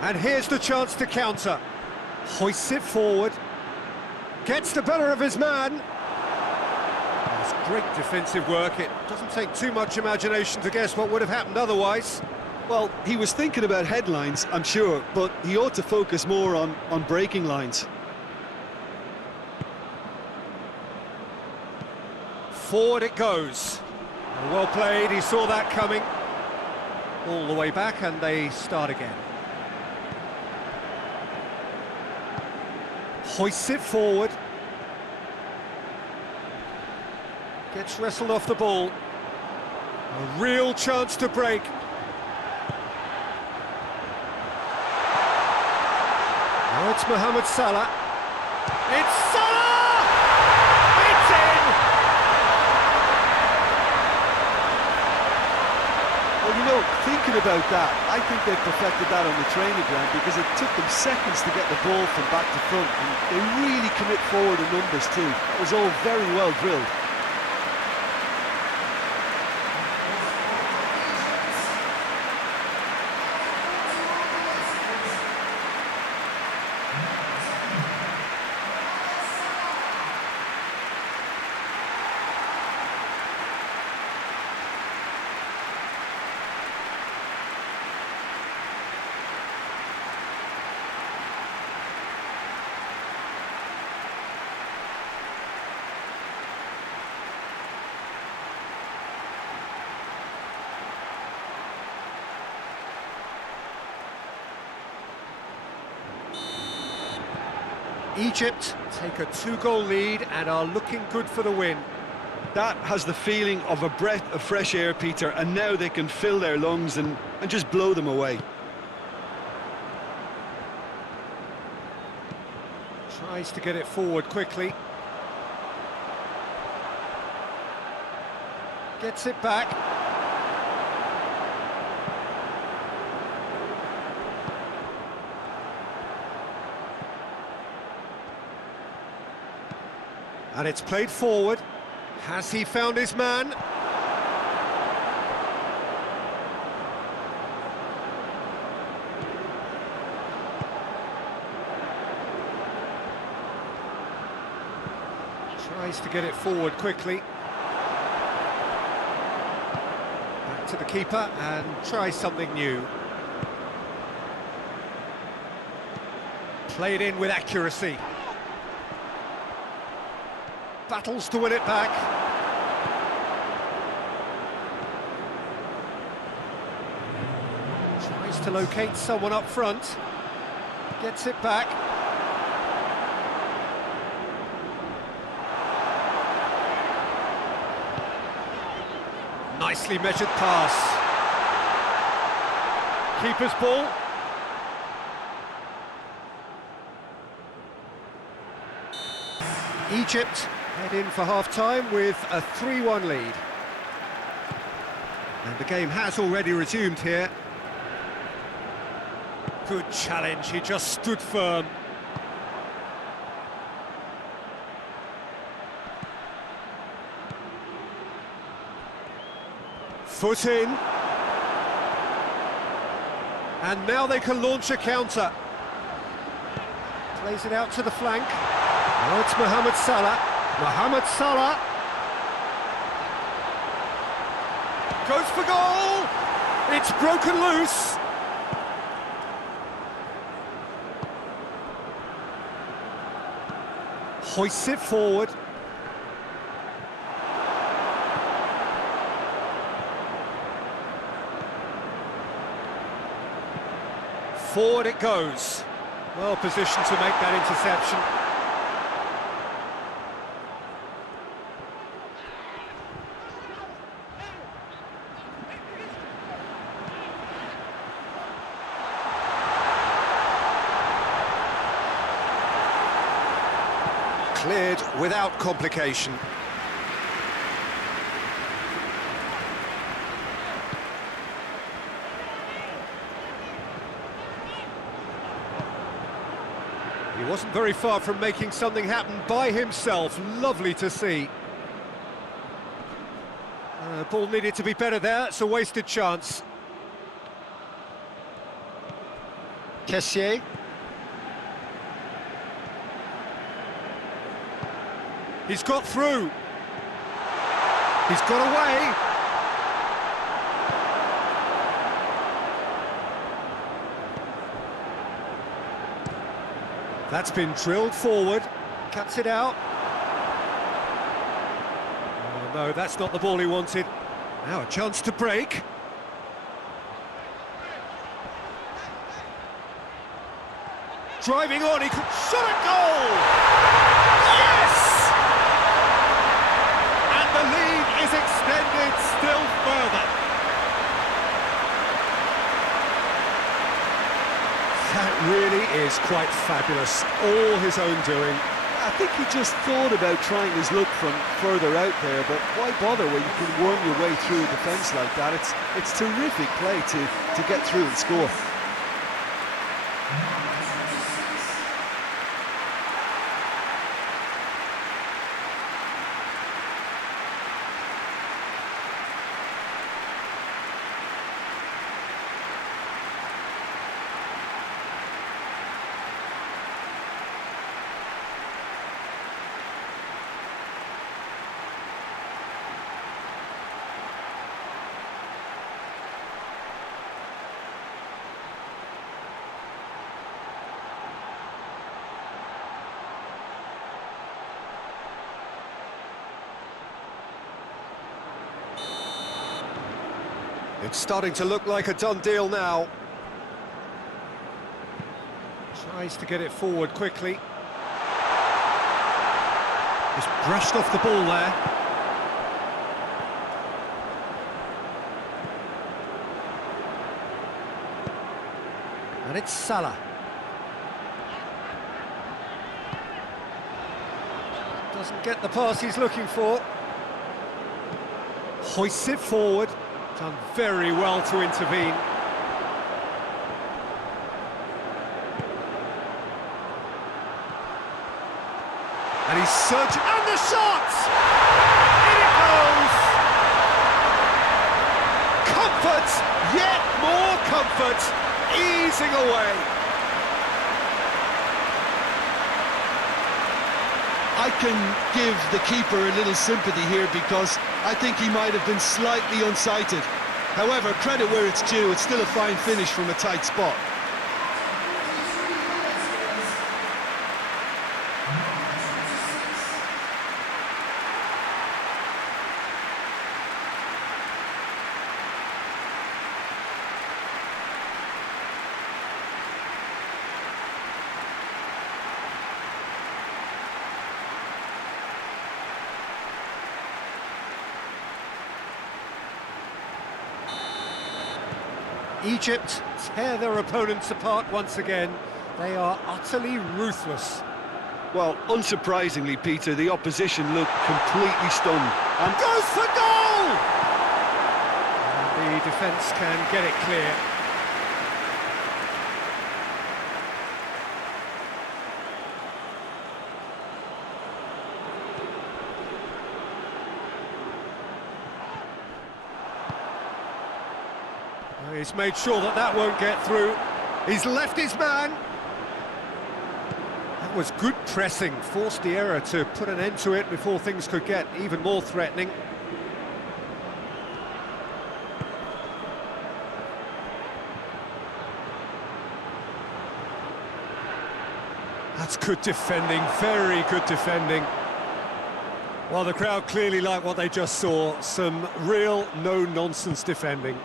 And here's the chance to counter. Hoists it forward. Gets the better of his man. It's great defensive work. It doesn't take too much imagination to guess what would have happened otherwise. Well, he was thinking about headlines, I'm sure, but he ought to focus more on breaking lines. Forward it goes. Well played, he saw that coming. All the way back and they start again. Hoists it forward. Gets wrestled off the ball. A real chance to break. Now it's Mohamed Salah. It's Salah! It's in! Well, you know, thinking about that, I think they perfected that on the training ground because it took them seconds to get the ball from back to front, and they really commit forward in numbers too. It was all very well drilled. Egypt take a 2-goal lead and are looking good for the win. That has the feeling of a breath of fresh air, Peter, and now they can fill their lungs and just blow them away. Tries to get it forward quickly. Gets it back. And it's played forward. Has he found his man? Tries to get it forward quickly. Back to the keeper and tries something new. Played in with accuracy. Battles to win it back. Tries to locate someone up front. Gets it back. Nicely measured pass. Keeper's ball. Egypt head in for half-time with a 3-1 lead. And the game has already resumed here. Good challenge, he just stood firm. Foot in. And now they can launch a counter. Plays it out to the flank. Now it's Mohamed Salah. Mohamed Salah. Goes for goal! It's broken loose. Hoists it forward. Forward it goes. Well positioned to make that interception. Cleared without complication. He wasn't very far from making something happen by himself. Lovely to see. Ball needed to be better there. It's a wasted chance. Kessié. He's got through. He's got away. That's been drilled forward. Cuts it out. Oh no, that's not the ball he wanted. Now a chance to break. Driving on, he could shot a goal! Yes! And the lead is extended still further. That really is quite fabulous, all his own doing. I think he just thought about trying his luck from further out there, but why bother when you can worm your way through a defence like that? It's terrific play to get through and score. It's starting to look like a done deal now. Tries to get it forward quickly. Just brushed off the ball there. And it's Salah. Doesn't get the pass he's looking for. Hoists it forward. Done very well to intervene. And he's searching, and the shot! In it goes! Comfort, yet more comfort, easing away. I can give the keeper a little sympathy here because I think he might have been slightly unsighted. However, credit where it's due, it's still a fine finish from a tight spot. Egypt tear their opponents apart once again. They are utterly ruthless. Well, unsurprisingly, Peter, the opposition looked completely stunned. And goes for goal! And the defence can get it clear. He's made sure that that won't get through. He's left his man. That was good pressing, forced the error to put an end to it before things could get even more threatening. That's good defending, very good defending. Well, the crowd clearly like what they just saw, some real no-nonsense defending.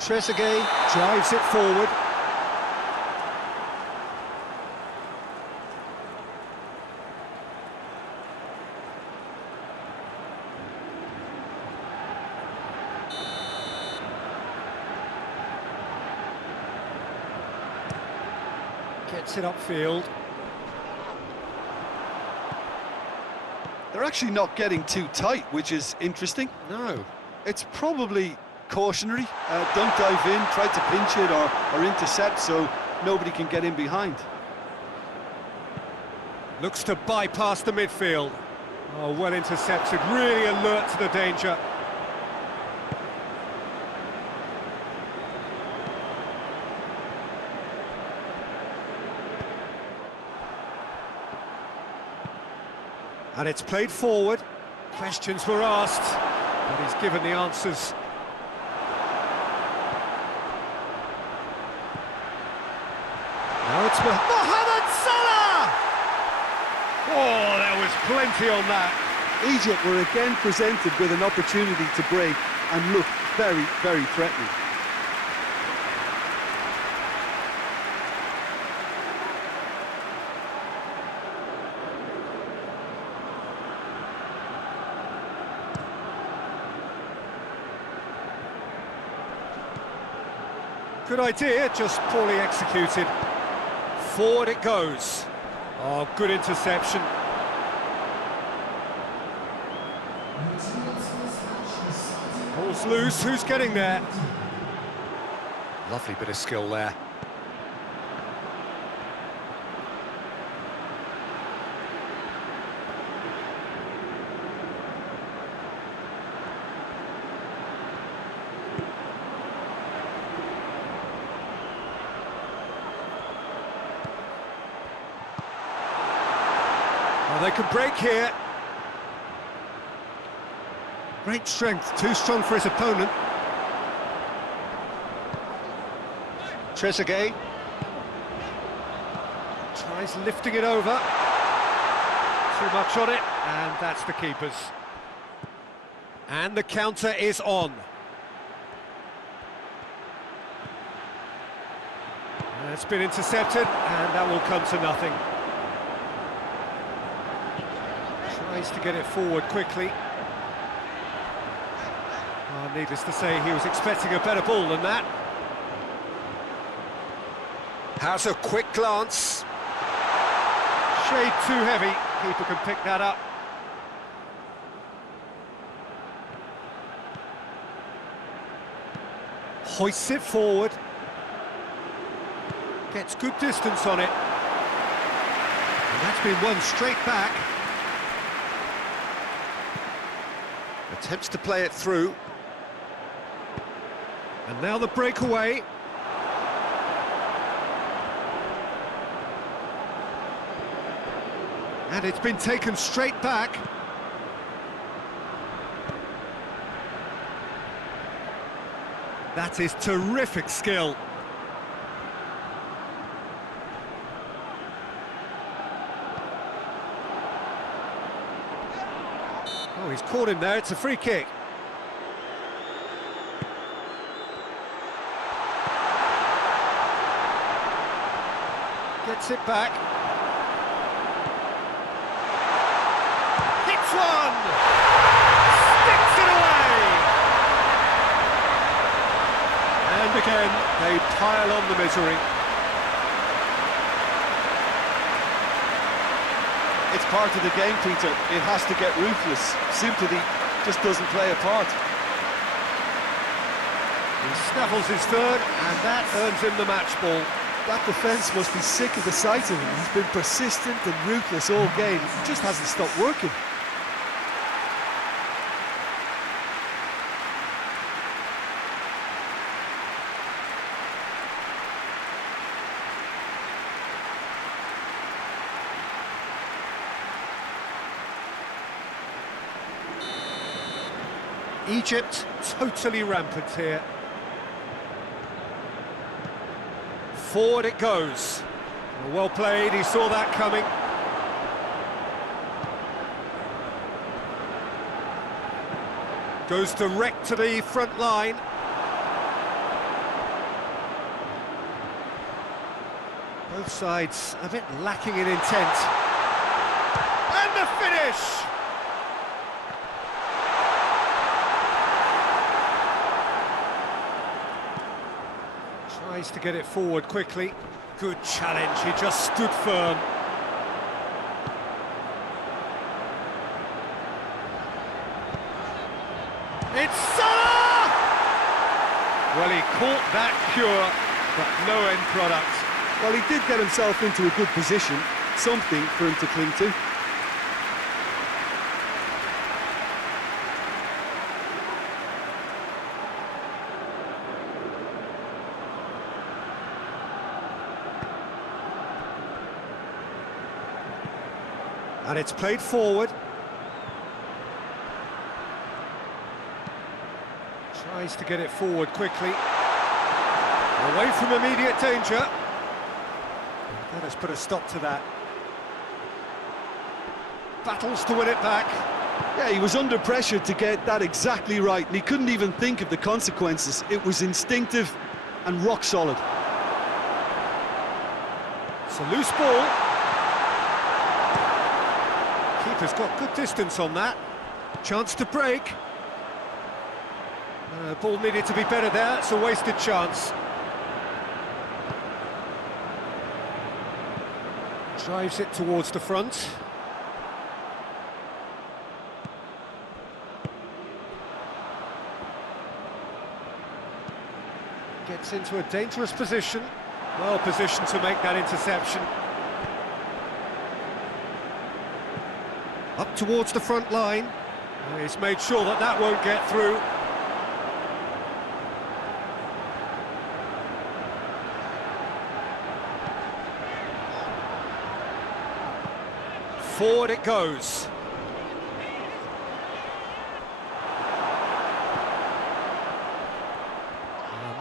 Trezeguet drives it forward. Gets it upfield. They're actually not getting too tight, which is interesting. No. It's probably cautionary. Don't dive in, try to pinch it or intercept so nobody can get in behind. Looks to bypass the midfield. Oh, well intercepted, really alert to the danger. And it's played forward. Questions were asked, but he's given the answers. Now it's Mohamed Salah! Oh, there was plenty on that. Egypt were again presented with an opportunity to break and look very, very threatening. Good idea, just poorly executed. Forward it goes. Oh, good interception. Ball's loose, who's getting there? Lovely bit of skill there. Well, they could break here. Great strength, too strong for his opponent. Trezeguet tries lifting it over. Too much on it, and that's the keeper's. And the counter is on. It's been intercepted, and that will come to nothing. Tries to get it forward quickly. Oh, needless to say, he was expecting a better ball than that. Has a quick glance. Shade too heavy. Keeper can pick that up. Hoists it forward. Gets good distance on it. And that's been won straight back. Attempts to play it through. And now the breakaway. And it's been taken straight back. That is terrific skill. Oh, he's caught him there, it's a free kick. Gets it back. Hits one! Sticks it away! And again, they pile on the misery. It's part of the game, Peter. It has to get ruthless. Sympathy just doesn't play a part. He snaffles his third, and that earns him the match ball. That defence must be sick of the sight of him. He's been persistent and ruthless all game. He just hasn't stopped working. Egypt totally rampant here. Forward it goes. Well played, he saw that coming. Goes direct to the front line. Both sides a bit lacking in intent. And the finish! Tries to get it forward quickly. Good challenge, he just stood firm. It's Salah! Well, he caught that cure, but no end product. Well, he did get himself into a good position, something for him to cling to. And it's played forward. Tries to get it forward quickly. Away from immediate danger. That has put a stop to that. Battles to win it back. Yeah, he was under pressure to get that exactly right, and he couldn't even think of the consequences. It was instinctive and rock solid. It's a loose ball. Keeper's got good distance on that. Chance to break. Ball needed to be better there. It's a wasted chance. Drives it towards the front. Gets into a dangerous position. Well positioned to make that interception. Up towards the front line. He's made sure that that won't get through. Forward it goes.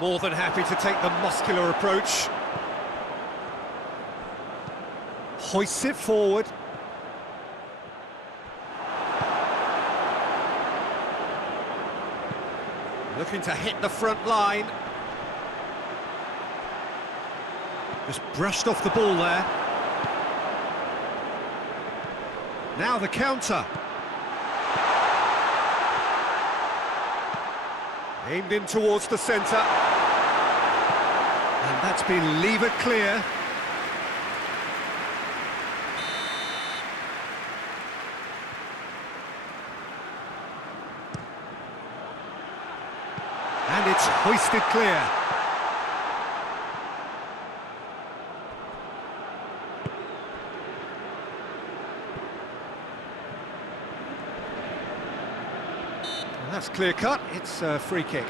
More than happy to take the muscular approach. Hoists it forward. Looking to hit the front line. Just brushed off the ball there. Now the counter. Aimed in towards the centre. And that's been levered clear. And it's hoisted clear. That's clear cut, it's a free kick.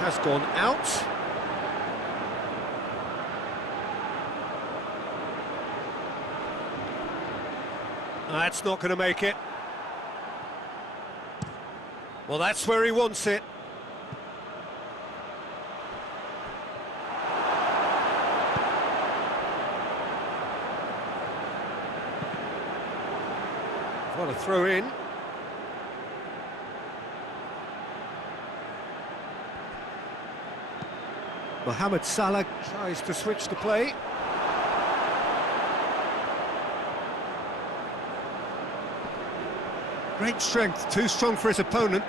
Has gone out. That's not going to make it. Well, that's where he wants it. What a throw in. Mohamed Salah tries to switch the play. Great strength, too strong for his opponent.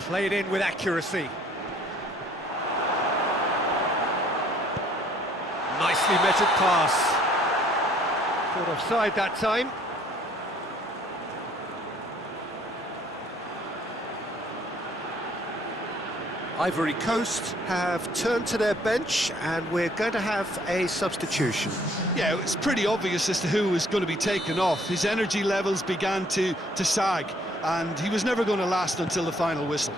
Played in with accuracy. Nicely measured pass. Caught offside that time. Ivory Coast have turned to their bench and we're going to have a substitution. Yeah, it's pretty obvious as to who was going to be taken off. His energy levels began to sag, and he was never going to last until the final whistle.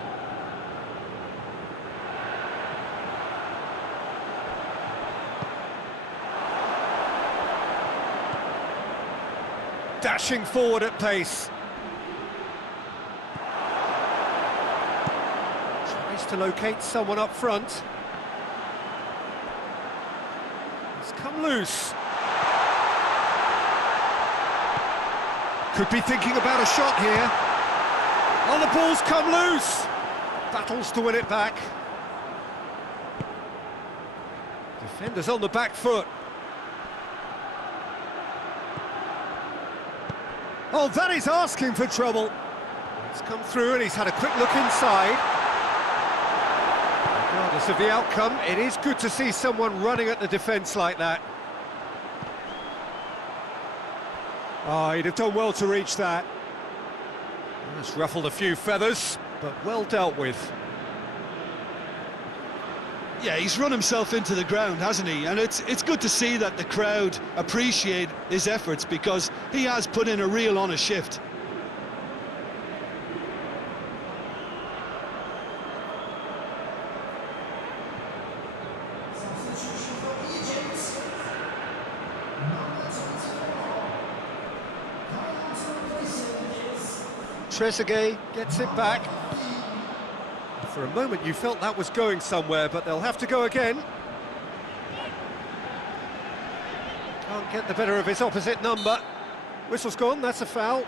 Dashing forward at pace. To locate someone up front. It's come loose. Could be thinking about a shot here. Oh, the ball's come loose. Battles to win it back. Defenders on the back foot. Oh, that is asking for trouble. It's come through and he's had a quick look inside. Regardless of the outcome, it is good to see someone running at the defence like that. Oh, he'd have done well to reach that. That's ruffled a few feathers, but well dealt with. Yeah, he's run himself into the ground, hasn't he? And it's good to see that the crowd appreciate his efforts, because he has put in a real honest shift. Trezeguet gets it back. For a moment you felt that was going somewhere, but they'll have to go again. Can't get the better of his opposite number. Whistle's gone, that's a foul.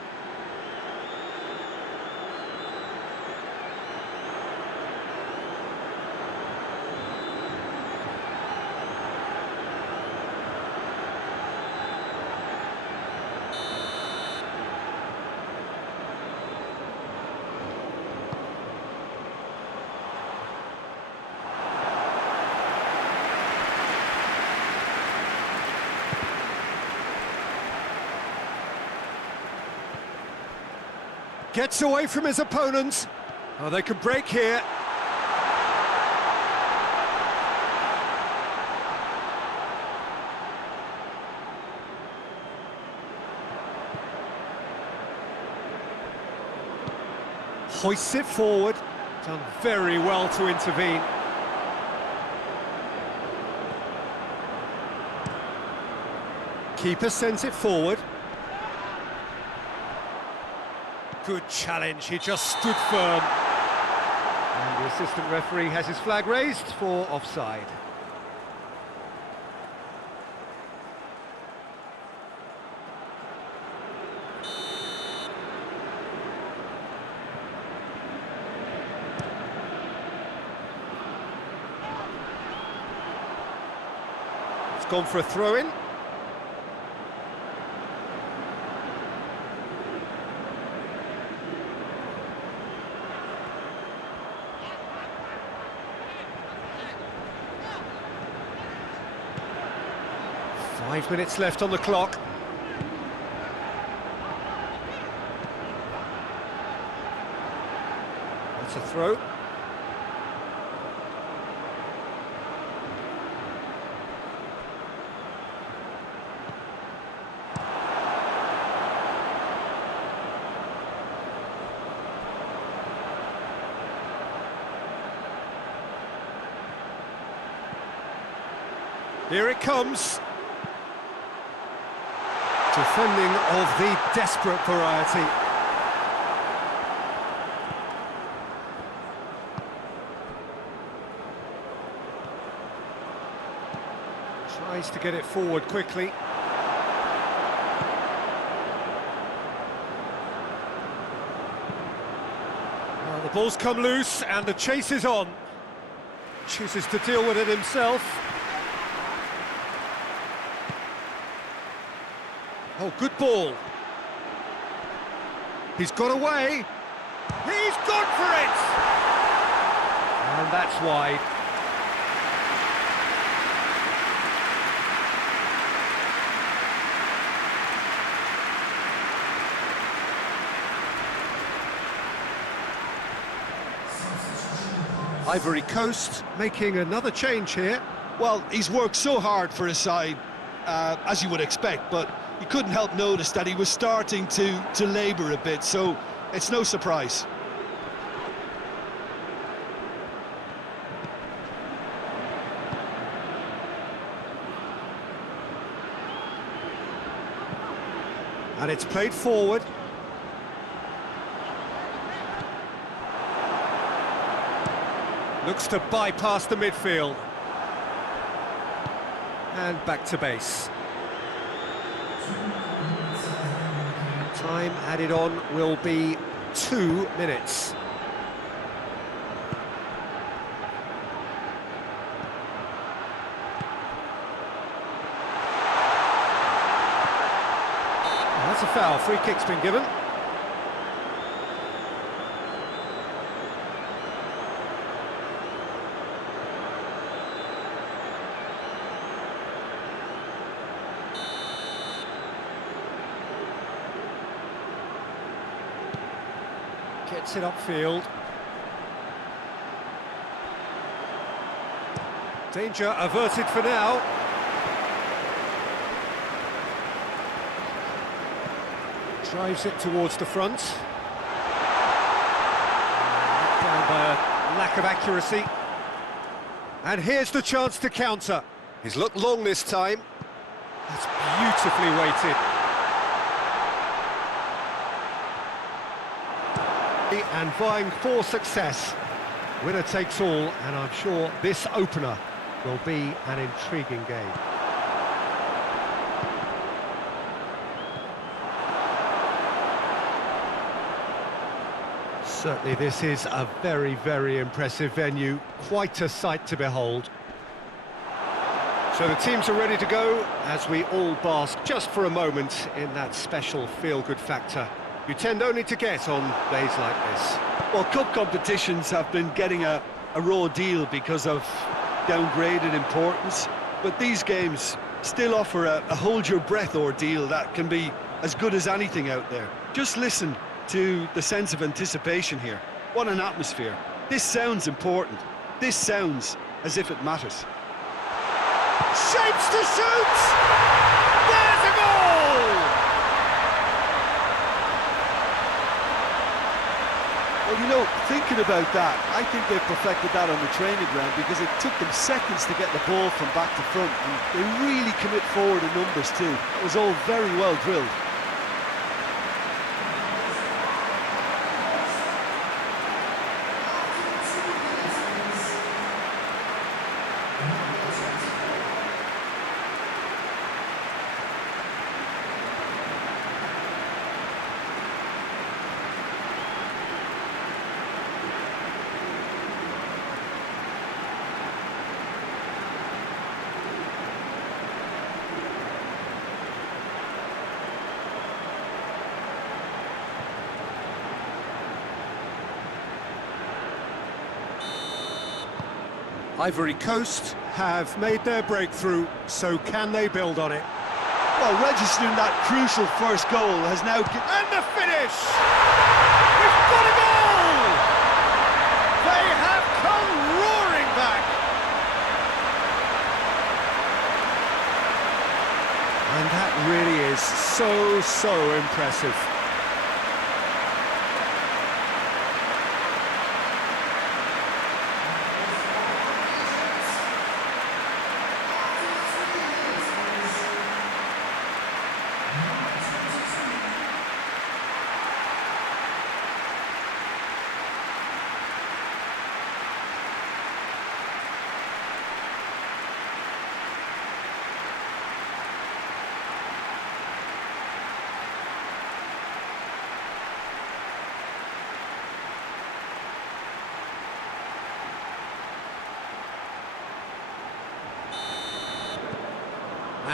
Gets away from his opponents. Oh, they can break here. Hoists it forward. Done very well to intervene. Keeper sends it forward. Good challenge, he just stood firm. And the assistant referee has his flag raised for offside. It's gone for a throw-in. Five minutes left on the clock. That's a throw. Here it comes. Defending of the desperate variety. Tries to get it forward quickly. Well, the ball's come loose and the chase is on. Chooses to deal with it himself. Oh, good ball. He's got away. He's gone for it! And that's wide. Ivory Coast making another change here. Well, he's worked so hard for his side, as you would expect, but you couldn't help notice that he was starting to labour a bit, so it's no surprise. And it's played forward. Looks to bypass the midfield. And back to base. Time added on will be 2 minutes. That's a foul. Free kick's been given. Gets it upfield. Danger averted for now. Drives it towards the front. Down by a lack of accuracy. And here's the chance to counter. He's looked long this time. That's beautifully weighted. And vying for success. Winner takes all, and I'm sure this opener will be an intriguing game. Certainly this is a very, very impressive venue. Quite a sight to behold. So the teams are ready to go as we all bask just for a moment in that special feel-good factor you tend only to get on days like this. Well, cup competitions have been getting a raw deal because of downgraded importance, but these games still offer a hold-your-breath ordeal that can be as good as anything out there. Just listen to the sense of anticipation here. What an atmosphere. This sounds important. This sounds as if it matters. Shapes to shoot! There's a goal! Well, you know, thinking about that, I think they perfected that on the training ground because it took them seconds to get the ball from back to front, and they really commit forward in numbers too. It was all very well drilled. Ivory Coast have made their breakthrough, so can they build on it? Well, registering that crucial first goal has now... And the finish! We've got a goal! They have come roaring back! And that really is so impressive.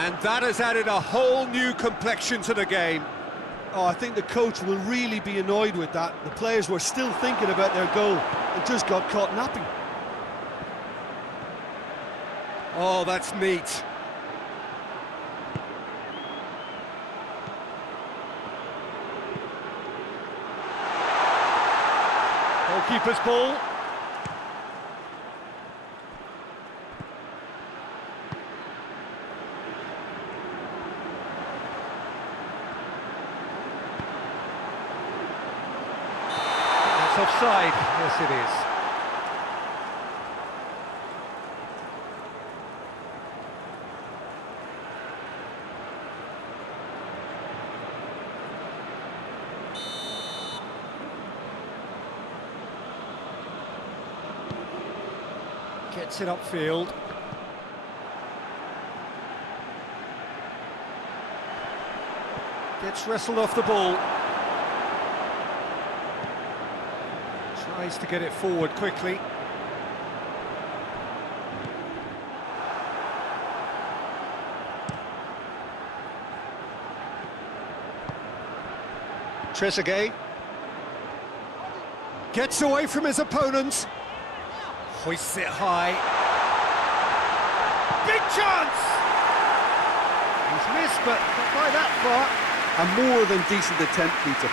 And that has added a whole new complexion to the game. Oh, I think the coach will really be annoyed with that. The players were still thinking about their goal and just got caught napping. Oh, that's neat. Goalkeeper's ball. Offside, yes it is. Gets it upfield. Gets wrestled off the ball. Tries to get it forward quickly. Trezeguet gets away from his opponents. Hoists it high. Big chance! He's missed, but not by that far. A more than decent attempt, Peter.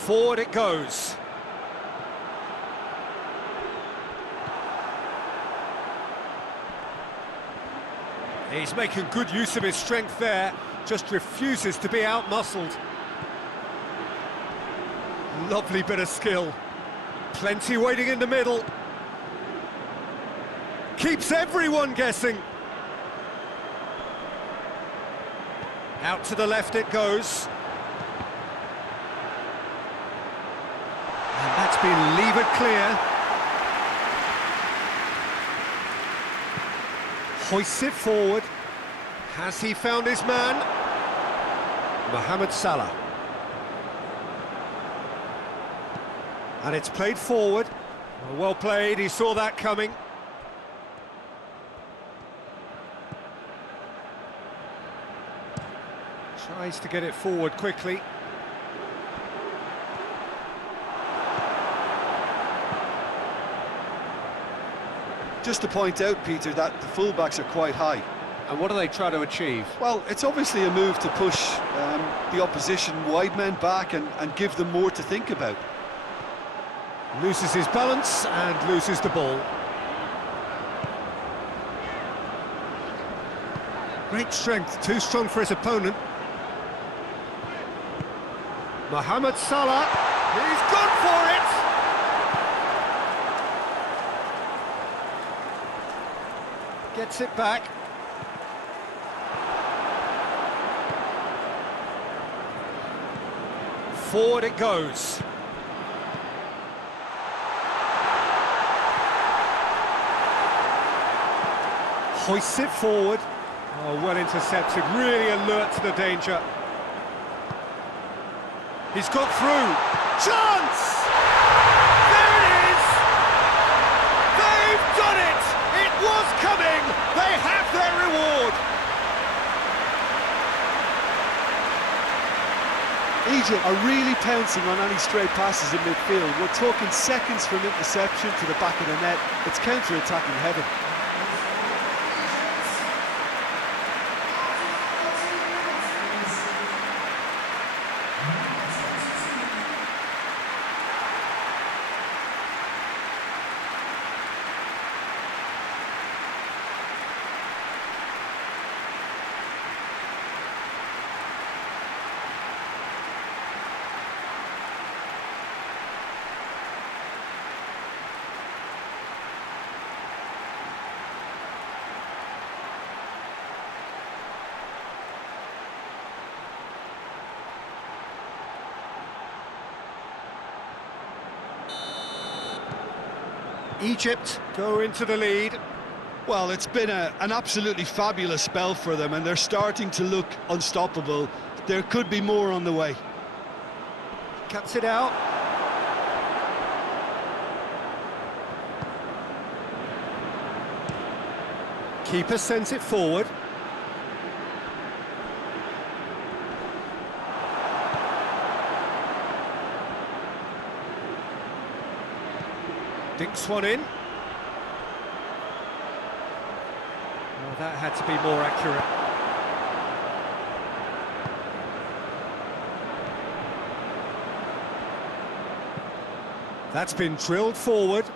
Forward it goes. He's making good use of his strength there, just refuses to be out-muscled. Lovely bit of skill. Plenty waiting in the middle. Keeps everyone guessing. Out to the left it goes. And that's been levered clear. Hoists it forward. Has he found his man? Mohamed Salah. And it's played forward. Well played, he saw that coming. Tries to get it forward quickly. Just to point out, Peter, that the fullbacks are quite high. And what do they try to achieve? Well, it's obviously a move to push the opposition wide men back and give them more to think about. Loses his balance and loses the ball. Great strength, too strong for his opponent. Mohamed Salah, he's gone for it! Gets it back. Forward it goes. Hoists it forward. Oh, well intercepted, really alert to the danger. He's got through. Chance! There it is! They've done it! It was coming! They have their reward! Egypt are really pouncing on any stray passes in midfield. We're talking seconds from interception to the back of the net. It's counter-attacking heaven. Egypt go into the lead. Well, it's been an absolutely fabulous spell for them, and they're starting to look unstoppable. There could be more on the way. Cuts it out. Keeper sends it forward. Dinks one in. Oh, that had to be more accurate. That's been drilled forward.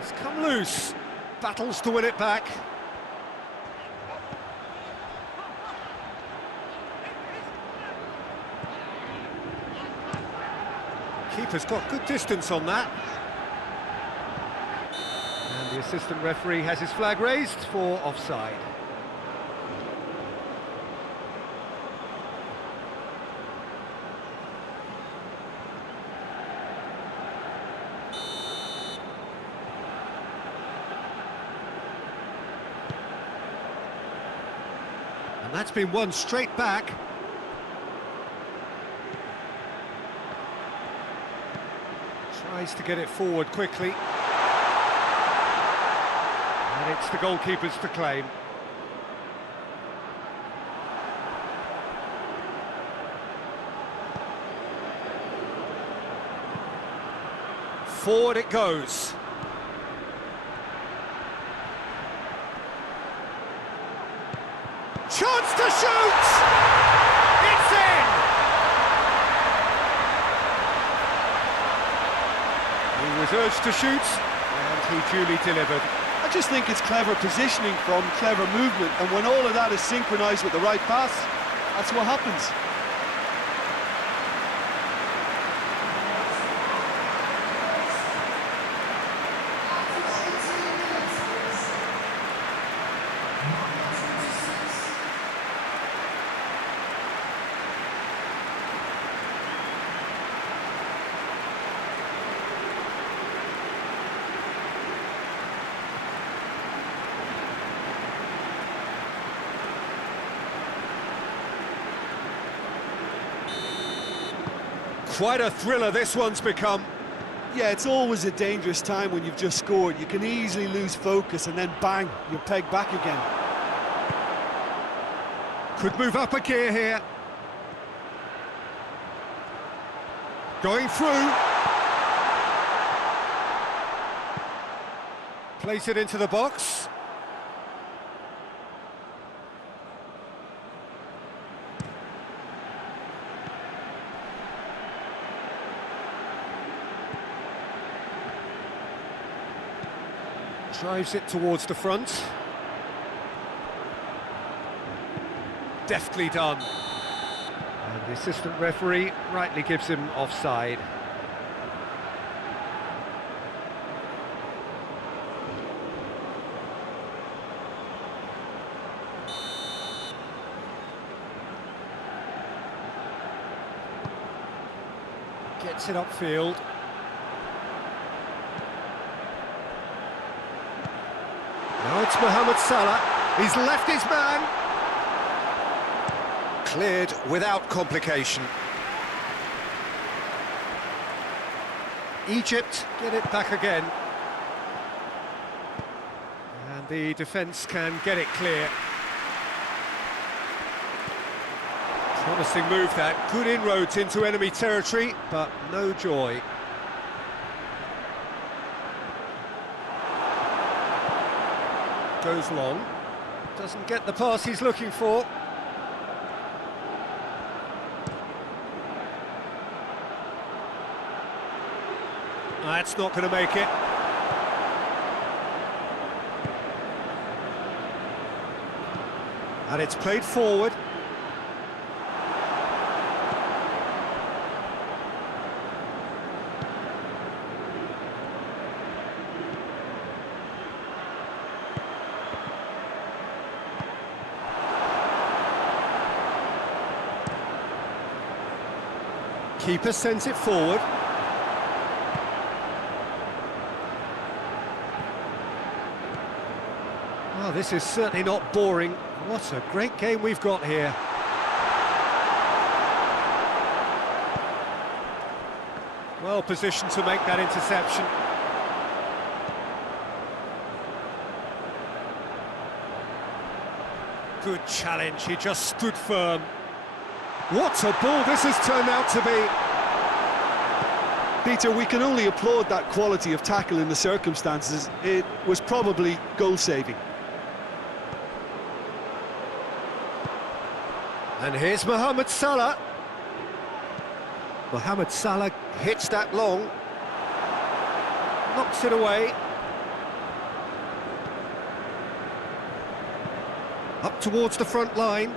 It's come loose. Battles to win it back. Keeper's got good distance on that. And the assistant referee has his flag raised for offside. And that's been won straight back. Tries to get it forward quickly. And it's the goalkeeper's to claim. Forward it goes. Chance to shoot! It's in! He was urged to shoot, and he duly delivered. I just think it's clever positioning from clever movement, and when all of that is synchronised with the right pass, that's what happens. Quite a thriller this one's become. Yeah, it's always a dangerous time when you've just scored. You can easily lose focus and then bang, you're pegged back again. Could move up a gear here. Going through. Place it into the box. Drives it towards the front. Deftly done. And the assistant referee rightly gives him offside. Gets it upfield. Now it's Mohamed Salah. He's left his man. Cleared without complication. Egypt get it back again. And the defence can get it clear. Promising move that. Good inroads into enemy territory, but no joy. Goes long, doesn't get the pass he's looking for. That's not going to make it. And it's played forward. Keeper sends it forward. Well, this is certainly not boring. What a great game we've got here. Well positioned to make that interception. Good challenge, he just stood firm. What a ball this has turned out to be. Peter, we can only applaud that quality of tackle in the circumstances. It was probably goal-saving. And here's Mohamed Salah. Mohamed Salah hits that long. Knocks it away. Up towards the front line.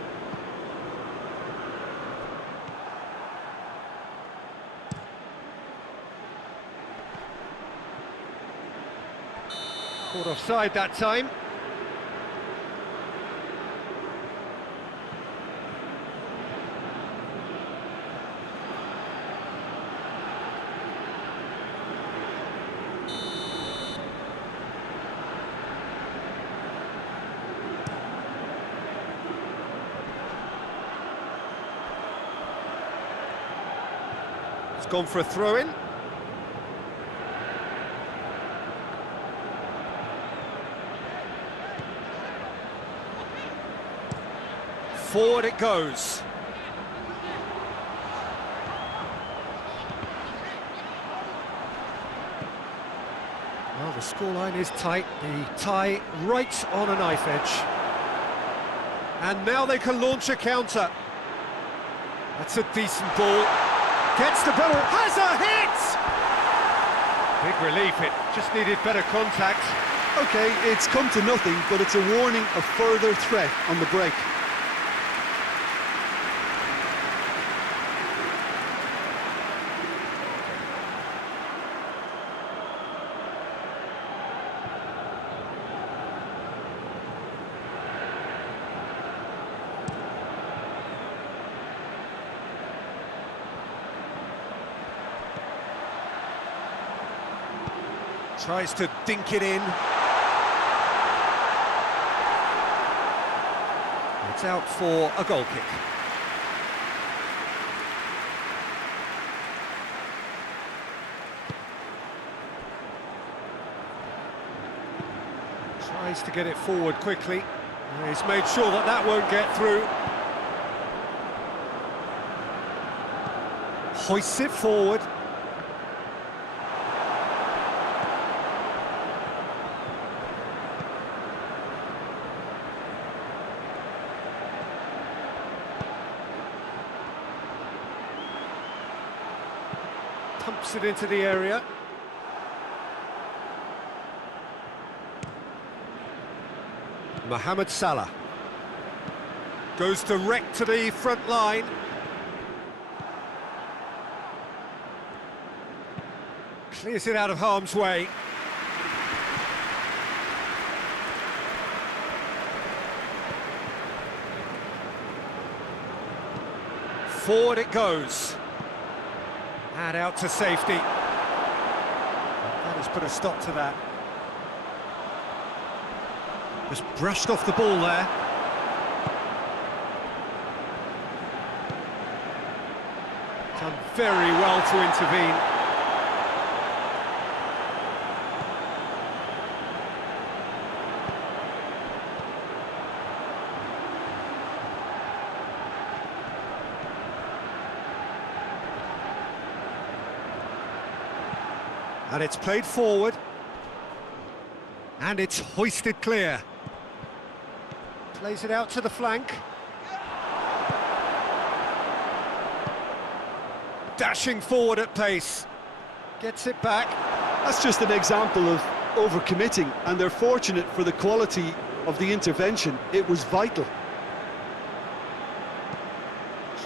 Caught offside that time. It's gone for a throw-in. Forward it goes. Well, the scoreline is tight. The tie right on a knife edge. And now they can launch a counter. That's a decent ball. Gets the ball, has a hit! Big relief, it just needed better contact. Okay, it's come to nothing, but it's a warning of further threat on the break. Tries to dink it in. It's out for a goal kick. Tries to get it forward quickly. He's made sure that that won't get through. Hoists it forward. Pumps it into the area. Mohamed Salah goes direct to the front line. Clears it out of harm's way. Forward it goes. And out to safety. That has put a stop to that. Just brushed off the ball there. Done very well to intervene. And it's played forward. And it's hoisted clear. Plays it out to the flank. Dashing forward at pace. Gets it back. That's just an example of overcommitting, and they're fortunate for the quality of the intervention. It was vital.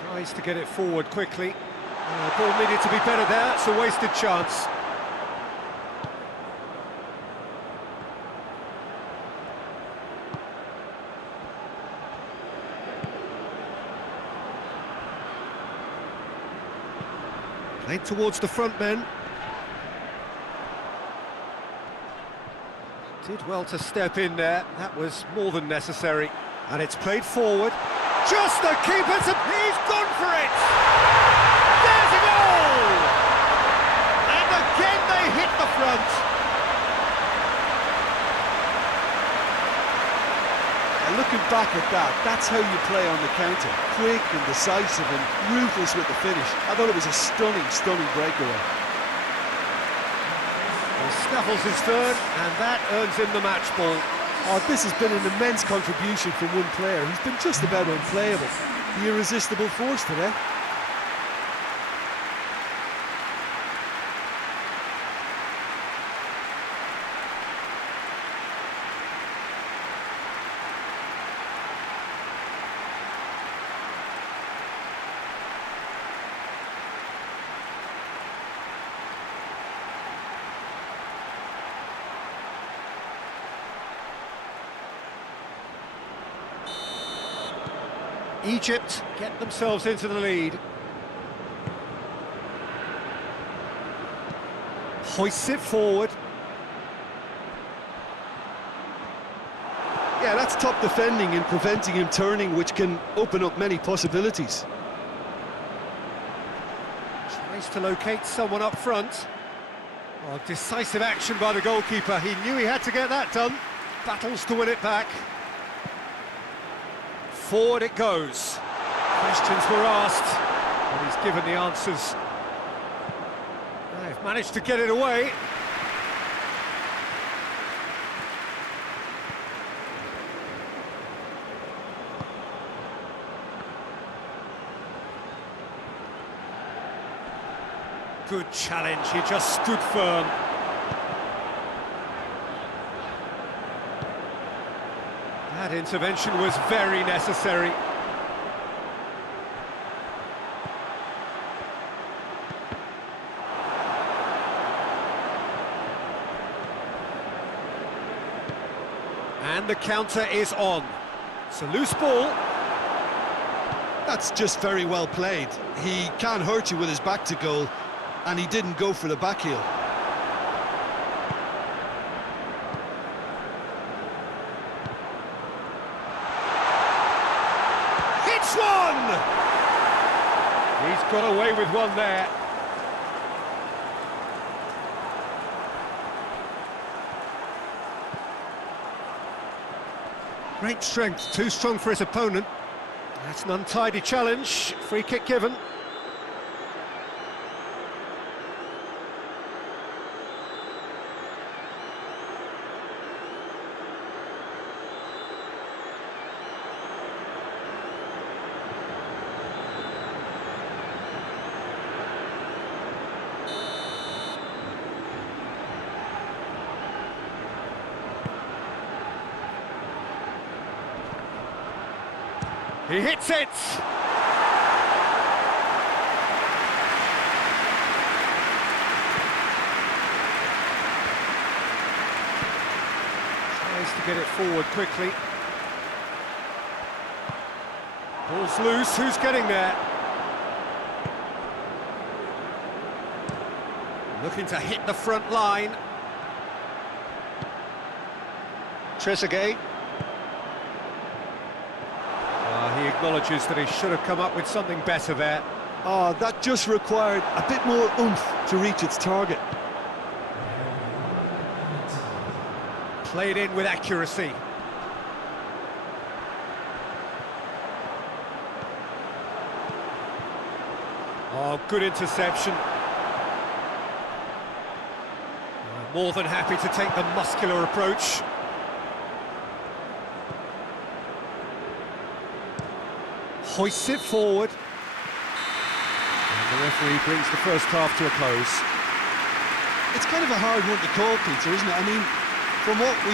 Tries to get it forward quickly. The ball needed to be better there. It's a wasted chance. Played towards the front men. Did well to step in there. That was more than necessary. And it's played forward. Just the keeper's... He's gone for it! There's a goal! And again they hit the front. And looking back at that, that's how you play on the counter. Quick and decisive and ruthless with the finish. I thought it was a stunning, stunning breakaway. He snaffles his third, and that earns him the match ball. Oh, this has been an immense contribution from one player. He's been just about unplayable. The irresistible force today. Egypt get themselves into the lead. Hoists it forward. Yeah, that's top defending and preventing him turning, which can open up many possibilities. Tries to locate someone up front. Oh, decisive action by the goalkeeper. He knew he had to get that done. Battles to win it back. Forward it goes. Questions were asked, and he's given the answers. They've managed to get it away. Good challenge, he just stood firm. That intervention was very necessary. And the counter is on. It's a loose ball. That's just very well played. He can't hurt you with his back to goal, and he didn't go for the back heel. Hits one! He's got away with one there. Great strength, too strong for his opponent. That's an untidy challenge, free kick given. He hits it! Tries to get it forward quickly. Ball's loose, who's getting there? Looking to hit the front line. Trezeguet. He acknowledges that he should have come up with something better there. Oh, that just required a bit more oomph to reach its target. Played in with accuracy. Oh, good interception. More than happy to take the muscular approach. Hoists it forward. And the referee brings the first half to a close. It's kind of a hard one to call, Peter, isn't it? I mean, from what we